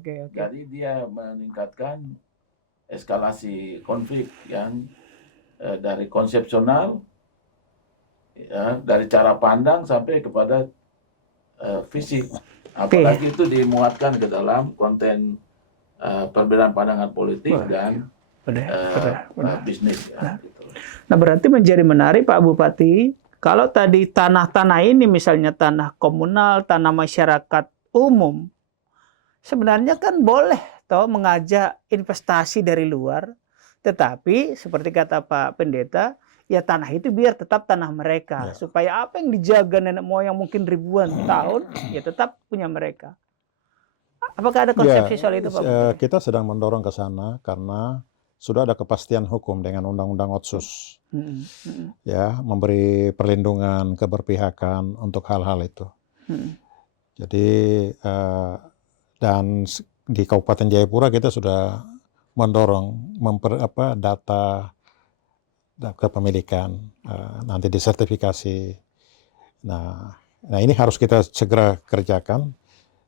oke. jadi dia meningkatkan eskalasi konflik yang dari konsepsional, ya, dari cara pandang sampai kepada fisik. Apalagi itu dimuatkan ke dalam konten perbedaan pandangan politik Wah, dan benar. bisnis. Ya, gitu. Nah, berarti menjadi menarik Pak Bupati, kalau tadi tanah-tanah ini misalnya tanah komunal, tanah masyarakat umum, sebenarnya kan boleh toh mengajak investasi dari luar, tetapi seperti kata Pak Pendeta, ya tanah itu biar tetap tanah mereka, Ya. supaya apa yang dijaga nenek moyang mungkin ribuan tahun, ya tetap punya mereka. Apakah ada konsepsi soal itu Pak Bupati? Kita sedang mendorong ke sana karena sudah ada kepastian hukum dengan Undang-Undang Otsus, ya, memberi perlindungan keberpihakan untuk hal-hal itu. Jadi dan di Kabupaten Jayapura kita sudah mendorong data kepemilikan nanti disertifikasi. Nah ini harus kita segera kerjakan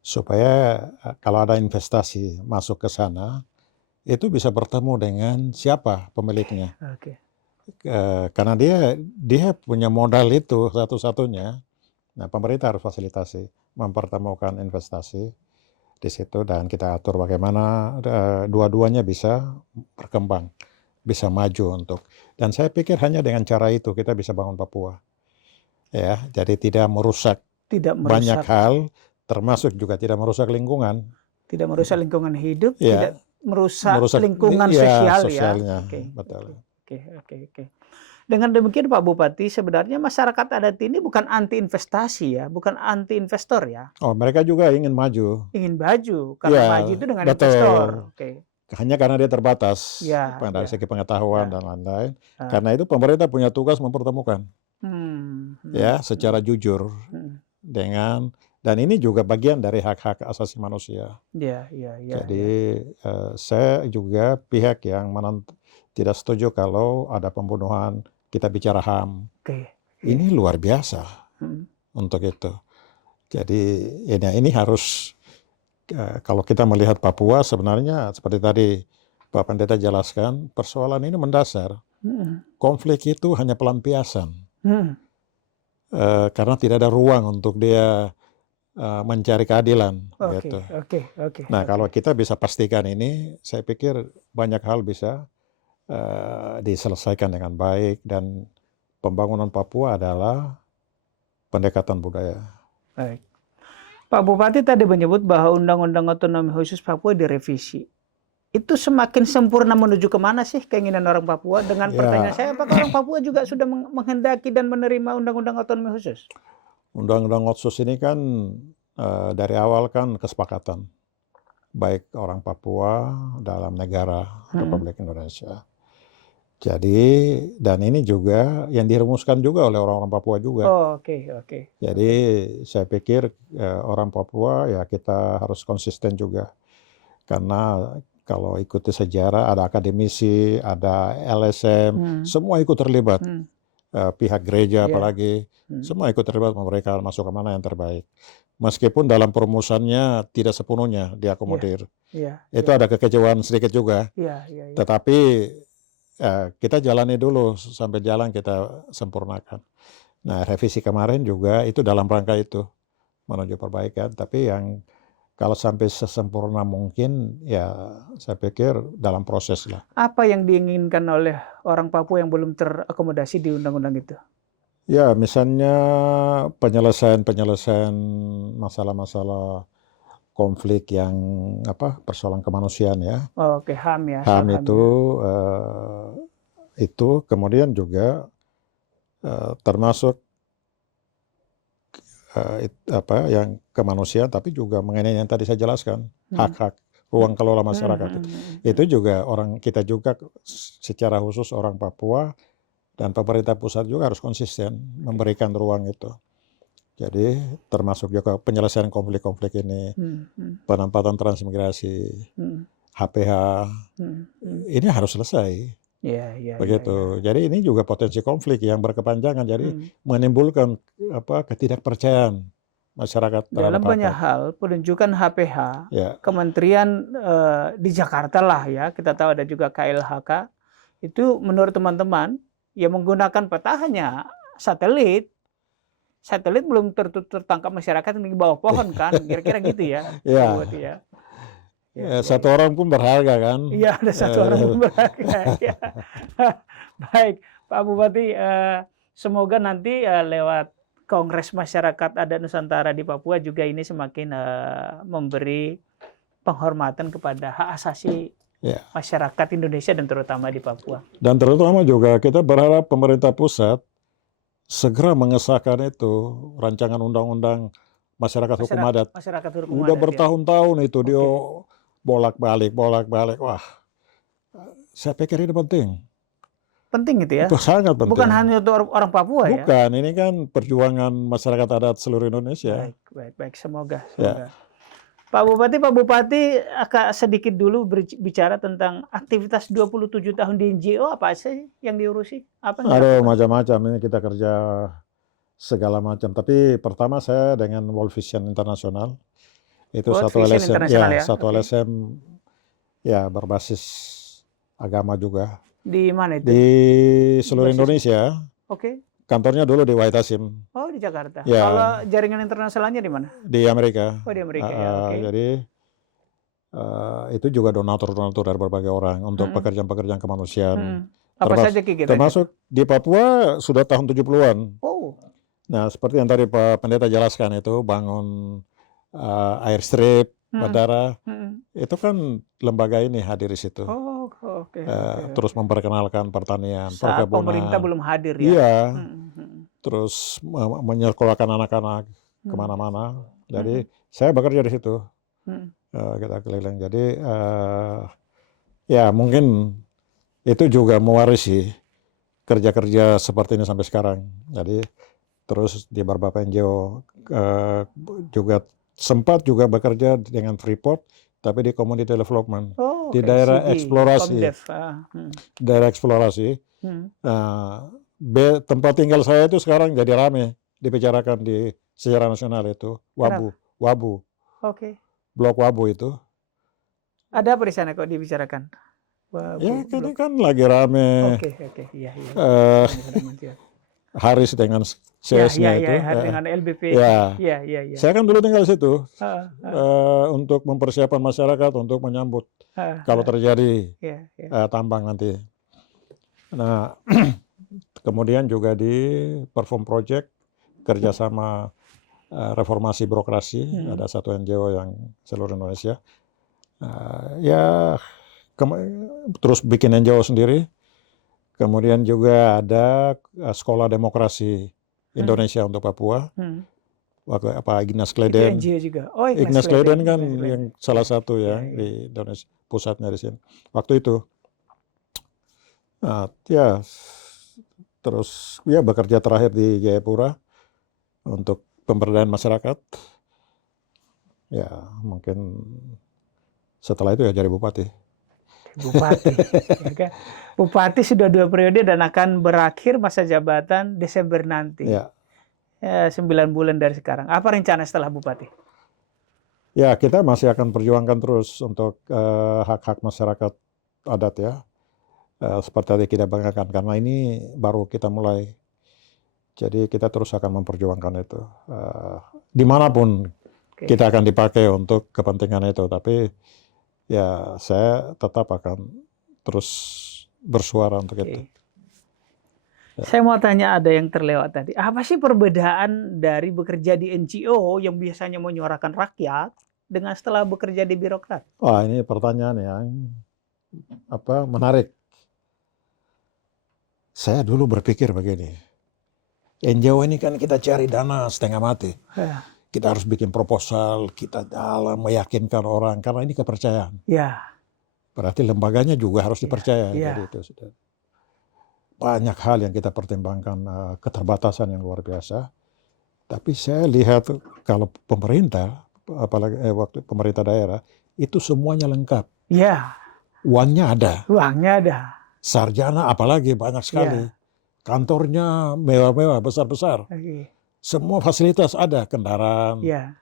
supaya kalau ada investasi masuk ke sana itu bisa bertemu dengan siapa pemiliknya. Oke. Karena dia punya modal itu satu-satunya. Nah, pemerintah harus fasilitasi, mempertemukan investasi di situ dan kita atur bagaimana dua-duanya bisa berkembang, bisa maju untuk. Dan saya pikir hanya dengan cara itu kita bisa bangun Papua. Ya, jadi tidak merusak banyak hal, termasuk juga tidak merusak lingkungan. Tidak merusak lingkungan hidup, Ya, tidak merusak lingkungan sosialnya. Betul. Oke. Dengan demikian Pak Bupati, sebenarnya masyarakat adat ini bukan anti investasi ya, bukan anti investor ya. Oh, mereka juga ingin maju. Ingin maju, karena maju itu dengan investor. Hanya karena dia terbatas dari segi pengetahuan dan lain-lain. Karena itu pemerintah punya tugas mempertemukan, ya, secara jujur dengan. Dan ini juga bagian dari hak-hak asasi manusia. Jadi saya juga pihak yang tidak setuju kalau ada pembunuhan, kita bicara HAM. Ini luar biasa untuk itu. Jadi ini harus, kalau kita melihat Papua sebenarnya seperti tadi Pak Pendeta jelaskan, persoalan ini mendasar. Konflik itu hanya pelampiasan. Karena tidak ada ruang untuk dia mencari keadilan. Gitu. Nah, kalau kita bisa pastikan ini, saya pikir banyak hal bisa diselesaikan dengan baik dan pembangunan Papua adalah pendekatan budaya. Baik. Pak Bupati tadi menyebut bahwa Undang-Undang Otonomi Khusus Papua direvisi. Itu semakin sempurna menuju kemana sih keinginan orang Papua? Dengan pertanyaan saya, apakah orang Papua juga sudah menghendaki dan menerima Undang-Undang Otonomi Khusus? Undang-Undang Otsus ini kan dari awal kan kesepakatan baik orang Papua dalam negara Republik Indonesia. Jadi dan ini juga yang dirumuskan juga oleh orang-orang Papua juga. Oke. Jadi saya pikir orang Papua ya kita harus konsisten juga karena kalau ikuti sejarah ada akademisi, ada LSM, semua ikut terlibat. Pihak gereja apalagi, semua ikut terlibat memberikan masukan mana yang terbaik. Meskipun dalam perumusannya tidak sepenuhnya diakomodir. Itu ada kekecewaan sedikit juga. Tetapi kita jalani dulu sampai jalan kita sempurnakan. Nah, revisi kemarin juga itu dalam rangka itu menuju perbaikan. Tapi yang kalau sampai sesempurna mungkin, ya saya pikir dalam proses lah. Apa yang diinginkan oleh orang Papua yang belum terakomodasi di undang-undang itu? Ya, misalnya penyelesaian masalah-masalah konflik yang persoalan kemanusiaan ya. HAM ya. HAM itu kemudian juga termasuk yang kemanusiaan, tapi juga mengenai yang tadi saya jelaskan, hak-hak ruang kelola masyarakat. Itu juga kita juga secara khusus orang Papua dan pemerintah pusat juga harus konsisten memberikan ruang itu. Jadi termasuk juga penyelesaian konflik-konflik ini, penempatan transmigrasi, HPH, ini harus selesai. Iya. Begitu. Jadi ini juga potensi konflik yang berkepanjangan. Jadi menimbulkan ketidakpercayaan masyarakat Dalam terhadap banyak HKAK. hal penunjukan HPH, Ya, kementerian di Jakarta lah ya, kita tahu ada juga KLHK, itu menurut teman-teman yang menggunakan peta hanya satelit. Satelit belum tertangkap masyarakat yang di bawah pohon kan, kira-kira gitu ya. ya. Pak Bupati ya. Satu orang pun berharga kan. Iya, ada satu orang yang berharga. Ya. Baik, Pak Bupati, semoga nanti lewat Kongres Masyarakat Adat Nusantara di Papua juga ini semakin memberi penghormatan kepada hak asasi masyarakat Indonesia dan terutama di Papua. Dan terutama juga kita berharap pemerintah pusat segera mengesahkan itu rancangan undang-undang masyarakat hukum adat. Masyarakat hukum Udah adat, bertahun-tahun itu dia bolak-balik. Wah, saya pikir ini penting. Penting itu ya? Itu sangat penting. Bukan hanya untuk orang Papua ya? Bukan, ini kan perjuangan masyarakat adat seluruh Indonesia. Baik. Semoga. Pak Bupati akan sedikit dulu berbicara tentang aktivitas 27 tahun di NGO, apa sih yang diurusi? Aduh, macam-macam, ini kita kerja segala macam. Tapi pertama saya dengan World Vision International, itu satu LSM, satu LSM ya berbasis agama juga. Di mana itu? Di seluruh Indonesia. Oke. Kantornya dulu di Wahid Hasim. Oh, di Jakarta. Ya. Kalau jaringan internasionalnya di mana? Di Amerika. Oh, di Amerika ya. Oke. Jadi itu juga donatur-donatur dari berbagai orang untuk pekerjaan-pekerjaan kemanusiaan. Apa saja kegiatan? Termasuk di Papua sudah tahun 70-an. Oh. Nah, seperti yang tadi Pak Pendeta jelaskan itu, bangun airstrip, bandara, itu kan lembaga ini hadir di situ. Oh, oke. Terus memperkenalkan pertanian, Saat perkebunan. pemerintah belum hadir ya? Iya. Terus menyekolahkan anak-anak kemana-mana. Jadi saya bekerja di situ. Kita keliling. Jadi ya mungkin itu juga mewarisi kerja-kerja seperti ini sampai sekarang. Jadi terus di beberapa NGO juga sempat juga bekerja dengan Freeport, tapi di community development, di daerah eksplorasi, daerah eksplorasi. Tempat tinggal saya itu sekarang jadi rame dibicarakan di sejarah nasional itu Wabu. Blok Wabu itu. Ada apa di sana kok dibicarakan? Ya, ini kan lagi rame. Iya. Haris dengan CS-nya itu. Dengan LBP. Ya. Iya. Saya kan dulu tinggal di situ untuk mempersiapkan masyarakat untuk menyambut kalau terjadi tambang nanti. Nah, kemudian juga di Perform Project kerjasama reformasi birokrasi, ada satu NGO yang seluruh Indonesia. Terus bikin NGO sendiri. Kemudian juga ada Sekolah Demokrasi Indonesia untuk Papua. Pak Ignas Kleden. Itu NGO juga. Ignas Kleden kan yang salah satu ya di Indonesia, pusatnya di sini. Waktu itu. Terus bekerja terakhir di Jayapura untuk pemberdayaan masyarakat. Ya, mungkin setelah itu ya jadi bupati. Bupati sudah 2 periode dan akan berakhir masa jabatan Desember nanti. 9 bulan dari sekarang. Apa rencana setelah bupati? Ya, kita masih akan perjuangkan terus untuk hak-hak masyarakat adat ya. Seperti tadi kita banggakan, karena ini baru kita mulai. Jadi kita terus akan memperjuangkan itu. Dimanapun kita akan dipakai untuk kepentingan itu. Tapi ya saya tetap akan terus bersuara untuk itu. Saya mau tanya, ada yang terlewat tadi. Apa sih perbedaan dari bekerja di NGO yang biasanya menyuarakan rakyat dengan setelah bekerja di birokrat? Wah, ini pertanyaan yang menarik. Saya dulu berpikir begini. NGO ini kan kita cari dana setengah mati. Kita harus bikin proposal, kita dalam meyakinkan orang, karena ini kepercayaan. Berarti lembaganya juga harus dipercaya. Jadi itu sudah banyak hal yang kita pertimbangkan, keterbatasan yang luar biasa. Tapi saya lihat kalau pemerintah, apalagi waktu pemerintah daerah, itu semuanya lengkap. Ya, Uangnya ada, uangnya ada. sarjana apalagi banyak sekali. Ya. Kantornya mewah-mewah, besar-besar. Oke. Semua fasilitas ada, kendaraan, Ya,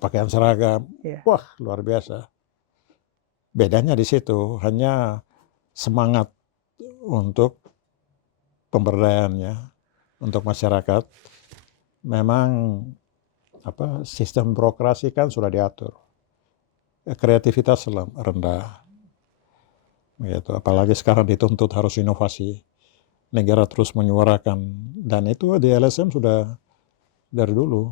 pakaian seragam. ya. Wah, luar biasa. Bedanya di situ hanya semangat untuk pemberdayaannya, untuk masyarakat. Memang sistem birokrasi kan sudah diatur. Kreativitas rendah. Gitu. Apalagi sekarang dituntut harus inovasi. Negara terus menyuarakan. Dan itu di LSM sudah dari dulu.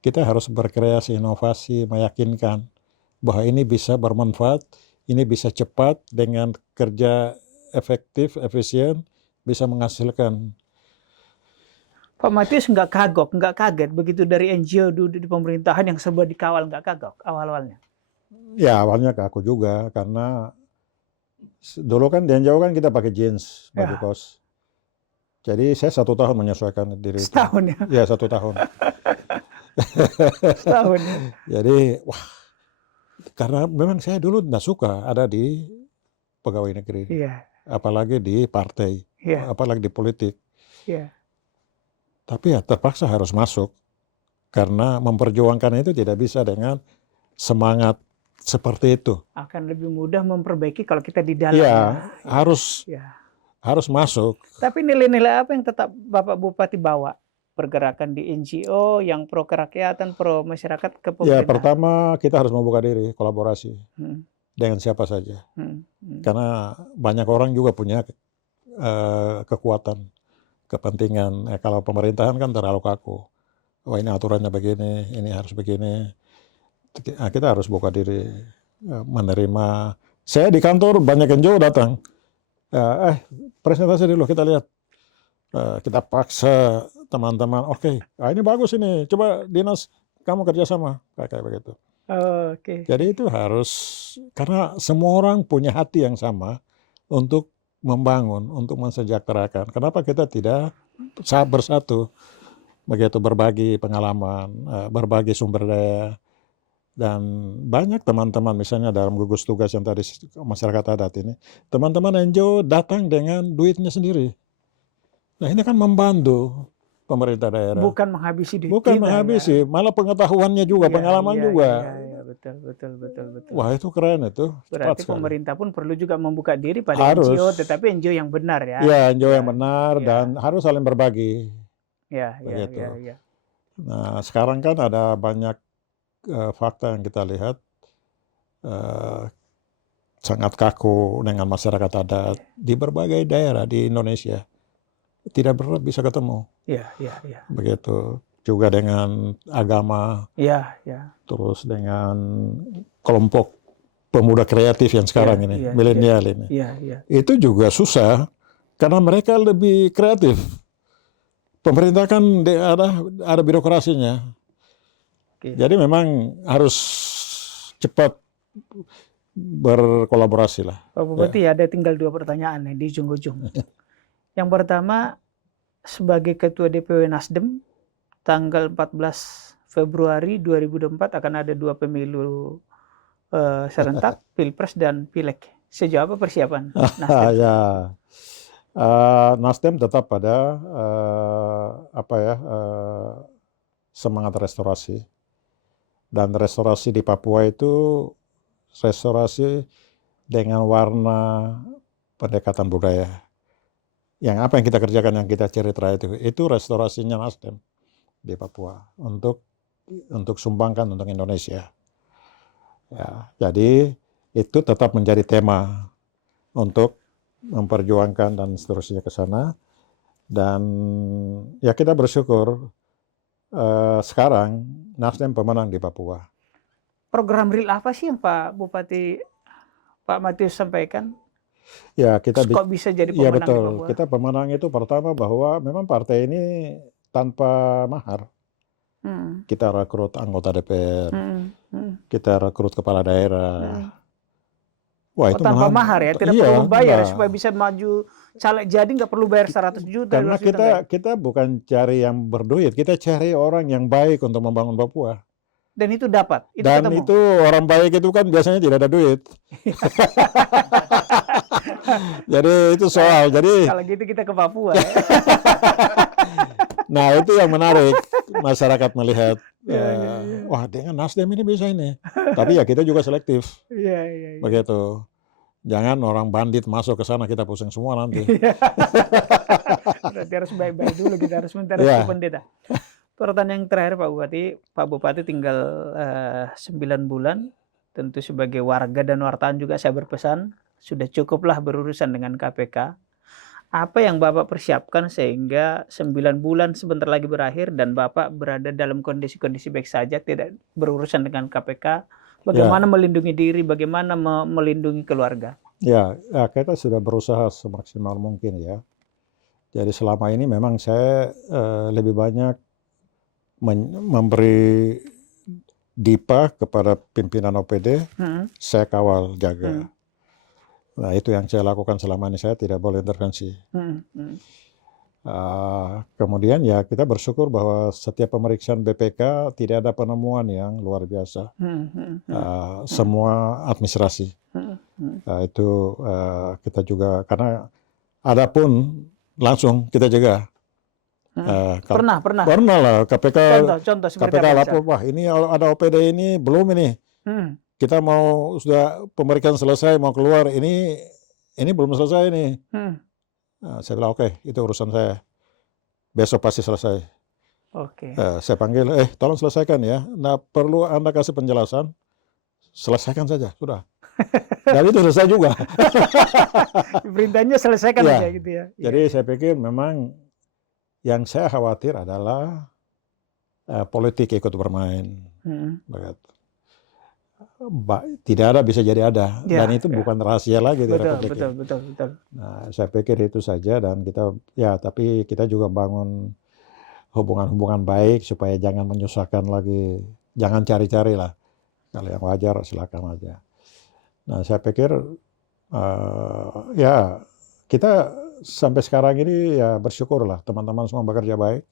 Kita harus berkreasi, inovasi, meyakinkan bahwa ini bisa bermanfaat, ini bisa cepat dengan kerja efektif, efisien, bisa menghasilkan. Pak Matius nggak kagok, nggak kaget begitu dari NGO dulu di pemerintahan yang serba dikawal, nggak kagok awal-awalnya. Ya awalnya ke aku juga, karena dulu kan di NGO kan kita pakai jeans, baju Ya. kos. Jadi saya 1 tahun menyesuaikan diri itu. Setahun ya, Ya 1 tahun. setahun ya. Jadi wah, karena memang saya dulu tidak suka ada di pegawai negeri, Iya, apalagi di partai, iya, apalagi di politik. iya. Tapi ya terpaksa harus masuk, karena memperjuangkan itu tidak bisa dengan semangat seperti itu. Akan lebih mudah memperbaiki kalau kita di dalam. Iya, Ya. harus masuk. Tapi nilai-nilai apa yang tetap Bapak Bupati bawa? Pergerakan di NGO yang pro kerakyatan, pro masyarakat ke Ya pemerintah. pertama kita harus membuka diri, kolaborasi Hmm, dengan siapa saja. hmm. Karena banyak orang juga punya kekuatan, kepentingan. Kalau pemerintahan kan terlalu kaku. Wah ini aturannya begini, ini harus begini. Kita harus buka diri, menerima. Saya di kantor banyak NGO datang. Presentasi dulu kita lihat. Kita paksa teman-teman, oke, ini bagus ini, coba dinas kamu kerjasama, kayak begitu. Oke. Jadi itu harus, karena semua orang punya hati yang sama untuk membangun, untuk mensejahterakan. Kenapa kita tidak bersatu, begitu berbagi pengalaman, berbagi sumber daya, dan banyak teman-teman misalnya dalam gugus tugas yang tadi masyarakat adat ini, teman-teman NGO datang dengan duitnya sendiri. Nah ini kan membantu pemerintah daerah. Bukan menghabisi duit Bukan kita, menghabisi, malah pengetahuannya juga, Iya, pengalaman iya, juga. iya, betul. Wah itu keren itu. Berarti Cepat sekali. pemerintah pun perlu juga membuka diri pada Harus. NGO, tetapi NGO yang benar ya. Ya, NGO yang Ya, benar ya. dan harus saling berbagi. Ya. Begitu. Nah sekarang kan ada banyak fakta yang kita lihat sangat kaku dengan masyarakat adat di berbagai daerah di Indonesia. Tidak bisa ketemu. Iya. Begitu. Juga dengan agama, Iya. terus dengan kelompok pemuda kreatif yang sekarang ini, milenial ini. Iya. Itu juga susah karena mereka lebih kreatif. Pemerintah kan ada birokrasinya. Oke. Jadi memang harus cepat berkolaborasi lah. Pak Bupati ada tinggal 2 pertanyaan nih di ujung-ujung. Yang pertama, sebagai Ketua DPW Nasdem, tanggal 14 Februari 2024 akan ada 2 pemilu serentak, Pilpres dan Pileg. Sejauh apa persiapan Nasdem? Ya, Nasdem tetap pada semangat restorasi. Dan restorasi di Papua itu restorasi dengan warna pendekatan budaya. Yang apa yang kita kerjakan, yang kita cerita itu restorasinya Nasdem di Papua untuk sumbangkan untuk Indonesia. Ya, jadi itu tetap menjadi tema untuk memperjuangkan dan seterusnya ke sana. Dan ya kita bersyukur sekarang Nasdem pemenang di Papua. Program real apa sih yang Pak Bupati Pak Matius sampaikan? Ya kita kok bisa jadi ya pemenang di betul. Papua? Kita pemenang itu pertama bahwa memang partai ini tanpa mahar. Kita rekrut anggota DPR, kita rekrut kepala daerah. Wah, itu tanpa mahar ya, tidak perlu membayar enggak. supaya bisa maju caleg jadi nggak perlu bayar 100 juta. Karena 200 juta kita bukan cari yang berduit, kita cari orang yang baik untuk membangun Papua. Dan itu dapat, itu Dan ketemu. itu orang baik itu kan biasanya tidak ada duit. Jadi itu soal. Jadi Kalau gitu kita ke Papua ya. nah itu yang menarik masyarakat melihat. Iya, iya, iya. Wah dengan Nasdem ini bisa ini. Tapi ya kita juga selektif. Iya, iya, iya. Begitu. Jangan orang bandit masuk ke sana kita pusing semua nanti. Berarti harus baik-baik dulu, kita harus minta Iya. restu pendeta. Pertanyaan yang terakhir Pak Bupati tinggal 9 bulan. Tentu sebagai warga dan wartawan juga saya berpesan, sudah cukuplah berurusan dengan KPK. Apa yang Bapak persiapkan sehingga 9 bulan sebentar lagi berakhir dan Bapak berada dalam kondisi-kondisi baik saja, tidak berurusan dengan KPK. Bagaimana melindungi diri, bagaimana melindungi keluarga? Ya, kita sudah berusaha semaksimal mungkin ya. Jadi selama ini memang saya lebih banyak memberi dipa kepada pimpinan OPD, saya kawal jaga. Nah itu yang saya lakukan selama ini, saya tidak boleh intervensi. Kemudian ya kita bersyukur bahwa setiap pemeriksaan BPK tidak ada penemuan yang luar biasa. Semua administrasi. Itu kita juga, karena adapun langsung kita jaga. Pernah lah KPK. Contoh seperti KPK apa? lapor, wah ini ada OPD ini belum ini. Kita mau sudah pemeriksaan selesai mau keluar, ini belum selesai ini. Nah, saya bilang oke, itu urusan saya. Besok pasti selesai. Oke. Saya panggil, tolong selesaikan ya. Nah perlu Anda kasih penjelasan, selesaikan saja, sudah. Dan itu selesai juga. Perintahnya selesaikan Ya. aja gitu ya. Jadi saya pikir memang yang saya khawatir adalah politik ikut bermain. Begitu. Tidak ada bisa jadi ada, Ya, dan itu bukan rahasia lagi di Republik ini. Betul. Nah, saya pikir itu saja, dan kita ya tapi kita juga bangun hubungan-hubungan baik supaya jangan menyusahkan lagi, jangan cari-cari lah. Kalau yang wajar silakan aja. Nah, saya pikir ya kita sampai sekarang ini ya bersyukurlah teman-teman semua bekerja baik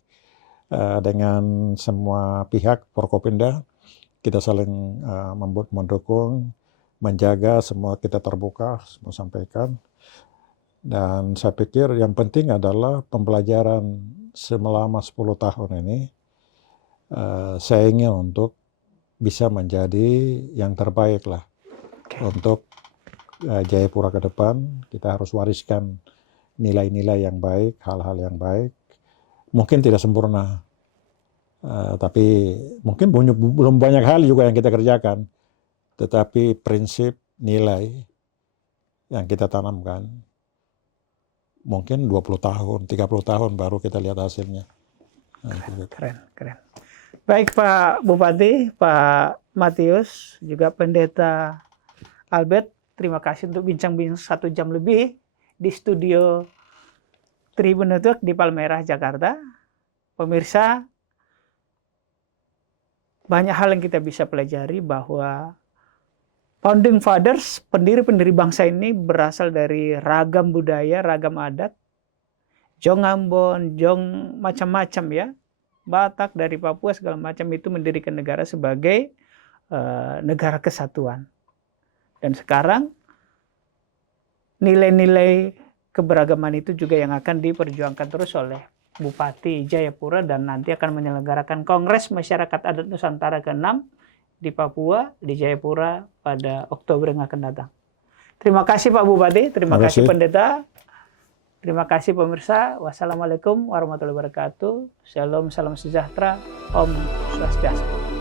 dengan semua pihak Forkopimda. Kita saling mendukung, menjaga, semua kita terbuka, semua sampaikan. Dan saya pikir yang penting adalah pembelajaran selama 10 tahun ini, saya ingin untuk bisa menjadi yang terbaik lah. Untuk Jayapura ke depan, kita harus wariskan nilai-nilai yang baik, hal-hal yang baik. Mungkin tidak sempurna. Tapi mungkin belum banyak hal juga yang kita kerjakan, tetapi prinsip nilai yang kita tanamkan mungkin 20 tahun, 30 tahun baru kita lihat hasilnya. Keren. Baik Pak Bupati, Pak Matius, juga Pendeta Albert, terima kasih untuk bincang-bincang 1 jam lebih di studio Tribun Network di Palmerah, Jakarta. Pemirsa, banyak hal yang kita bisa pelajari bahwa Founding Fathers, pendiri-pendiri bangsa ini berasal dari ragam budaya, ragam adat. Jong Ambon, Jong macam-macam ya. Batak dari Papua segala macam itu mendirikan negara sebagai negara kesatuan. Dan sekarang nilai-nilai keberagaman itu juga yang akan diperjuangkan terus oleh Bupati Jayapura, dan nanti akan menyelenggarakan Kongres Masyarakat Adat Nusantara ke-6 di Papua, di Jayapura pada Oktober yang akan datang. Terima kasih Pak Bupati, terima kasih Pendeta, terima kasih pemirsa. Wassalamualaikum warahmatullahi wabarakatuh. Shalom, salam sejahtera, Om Swastiastu.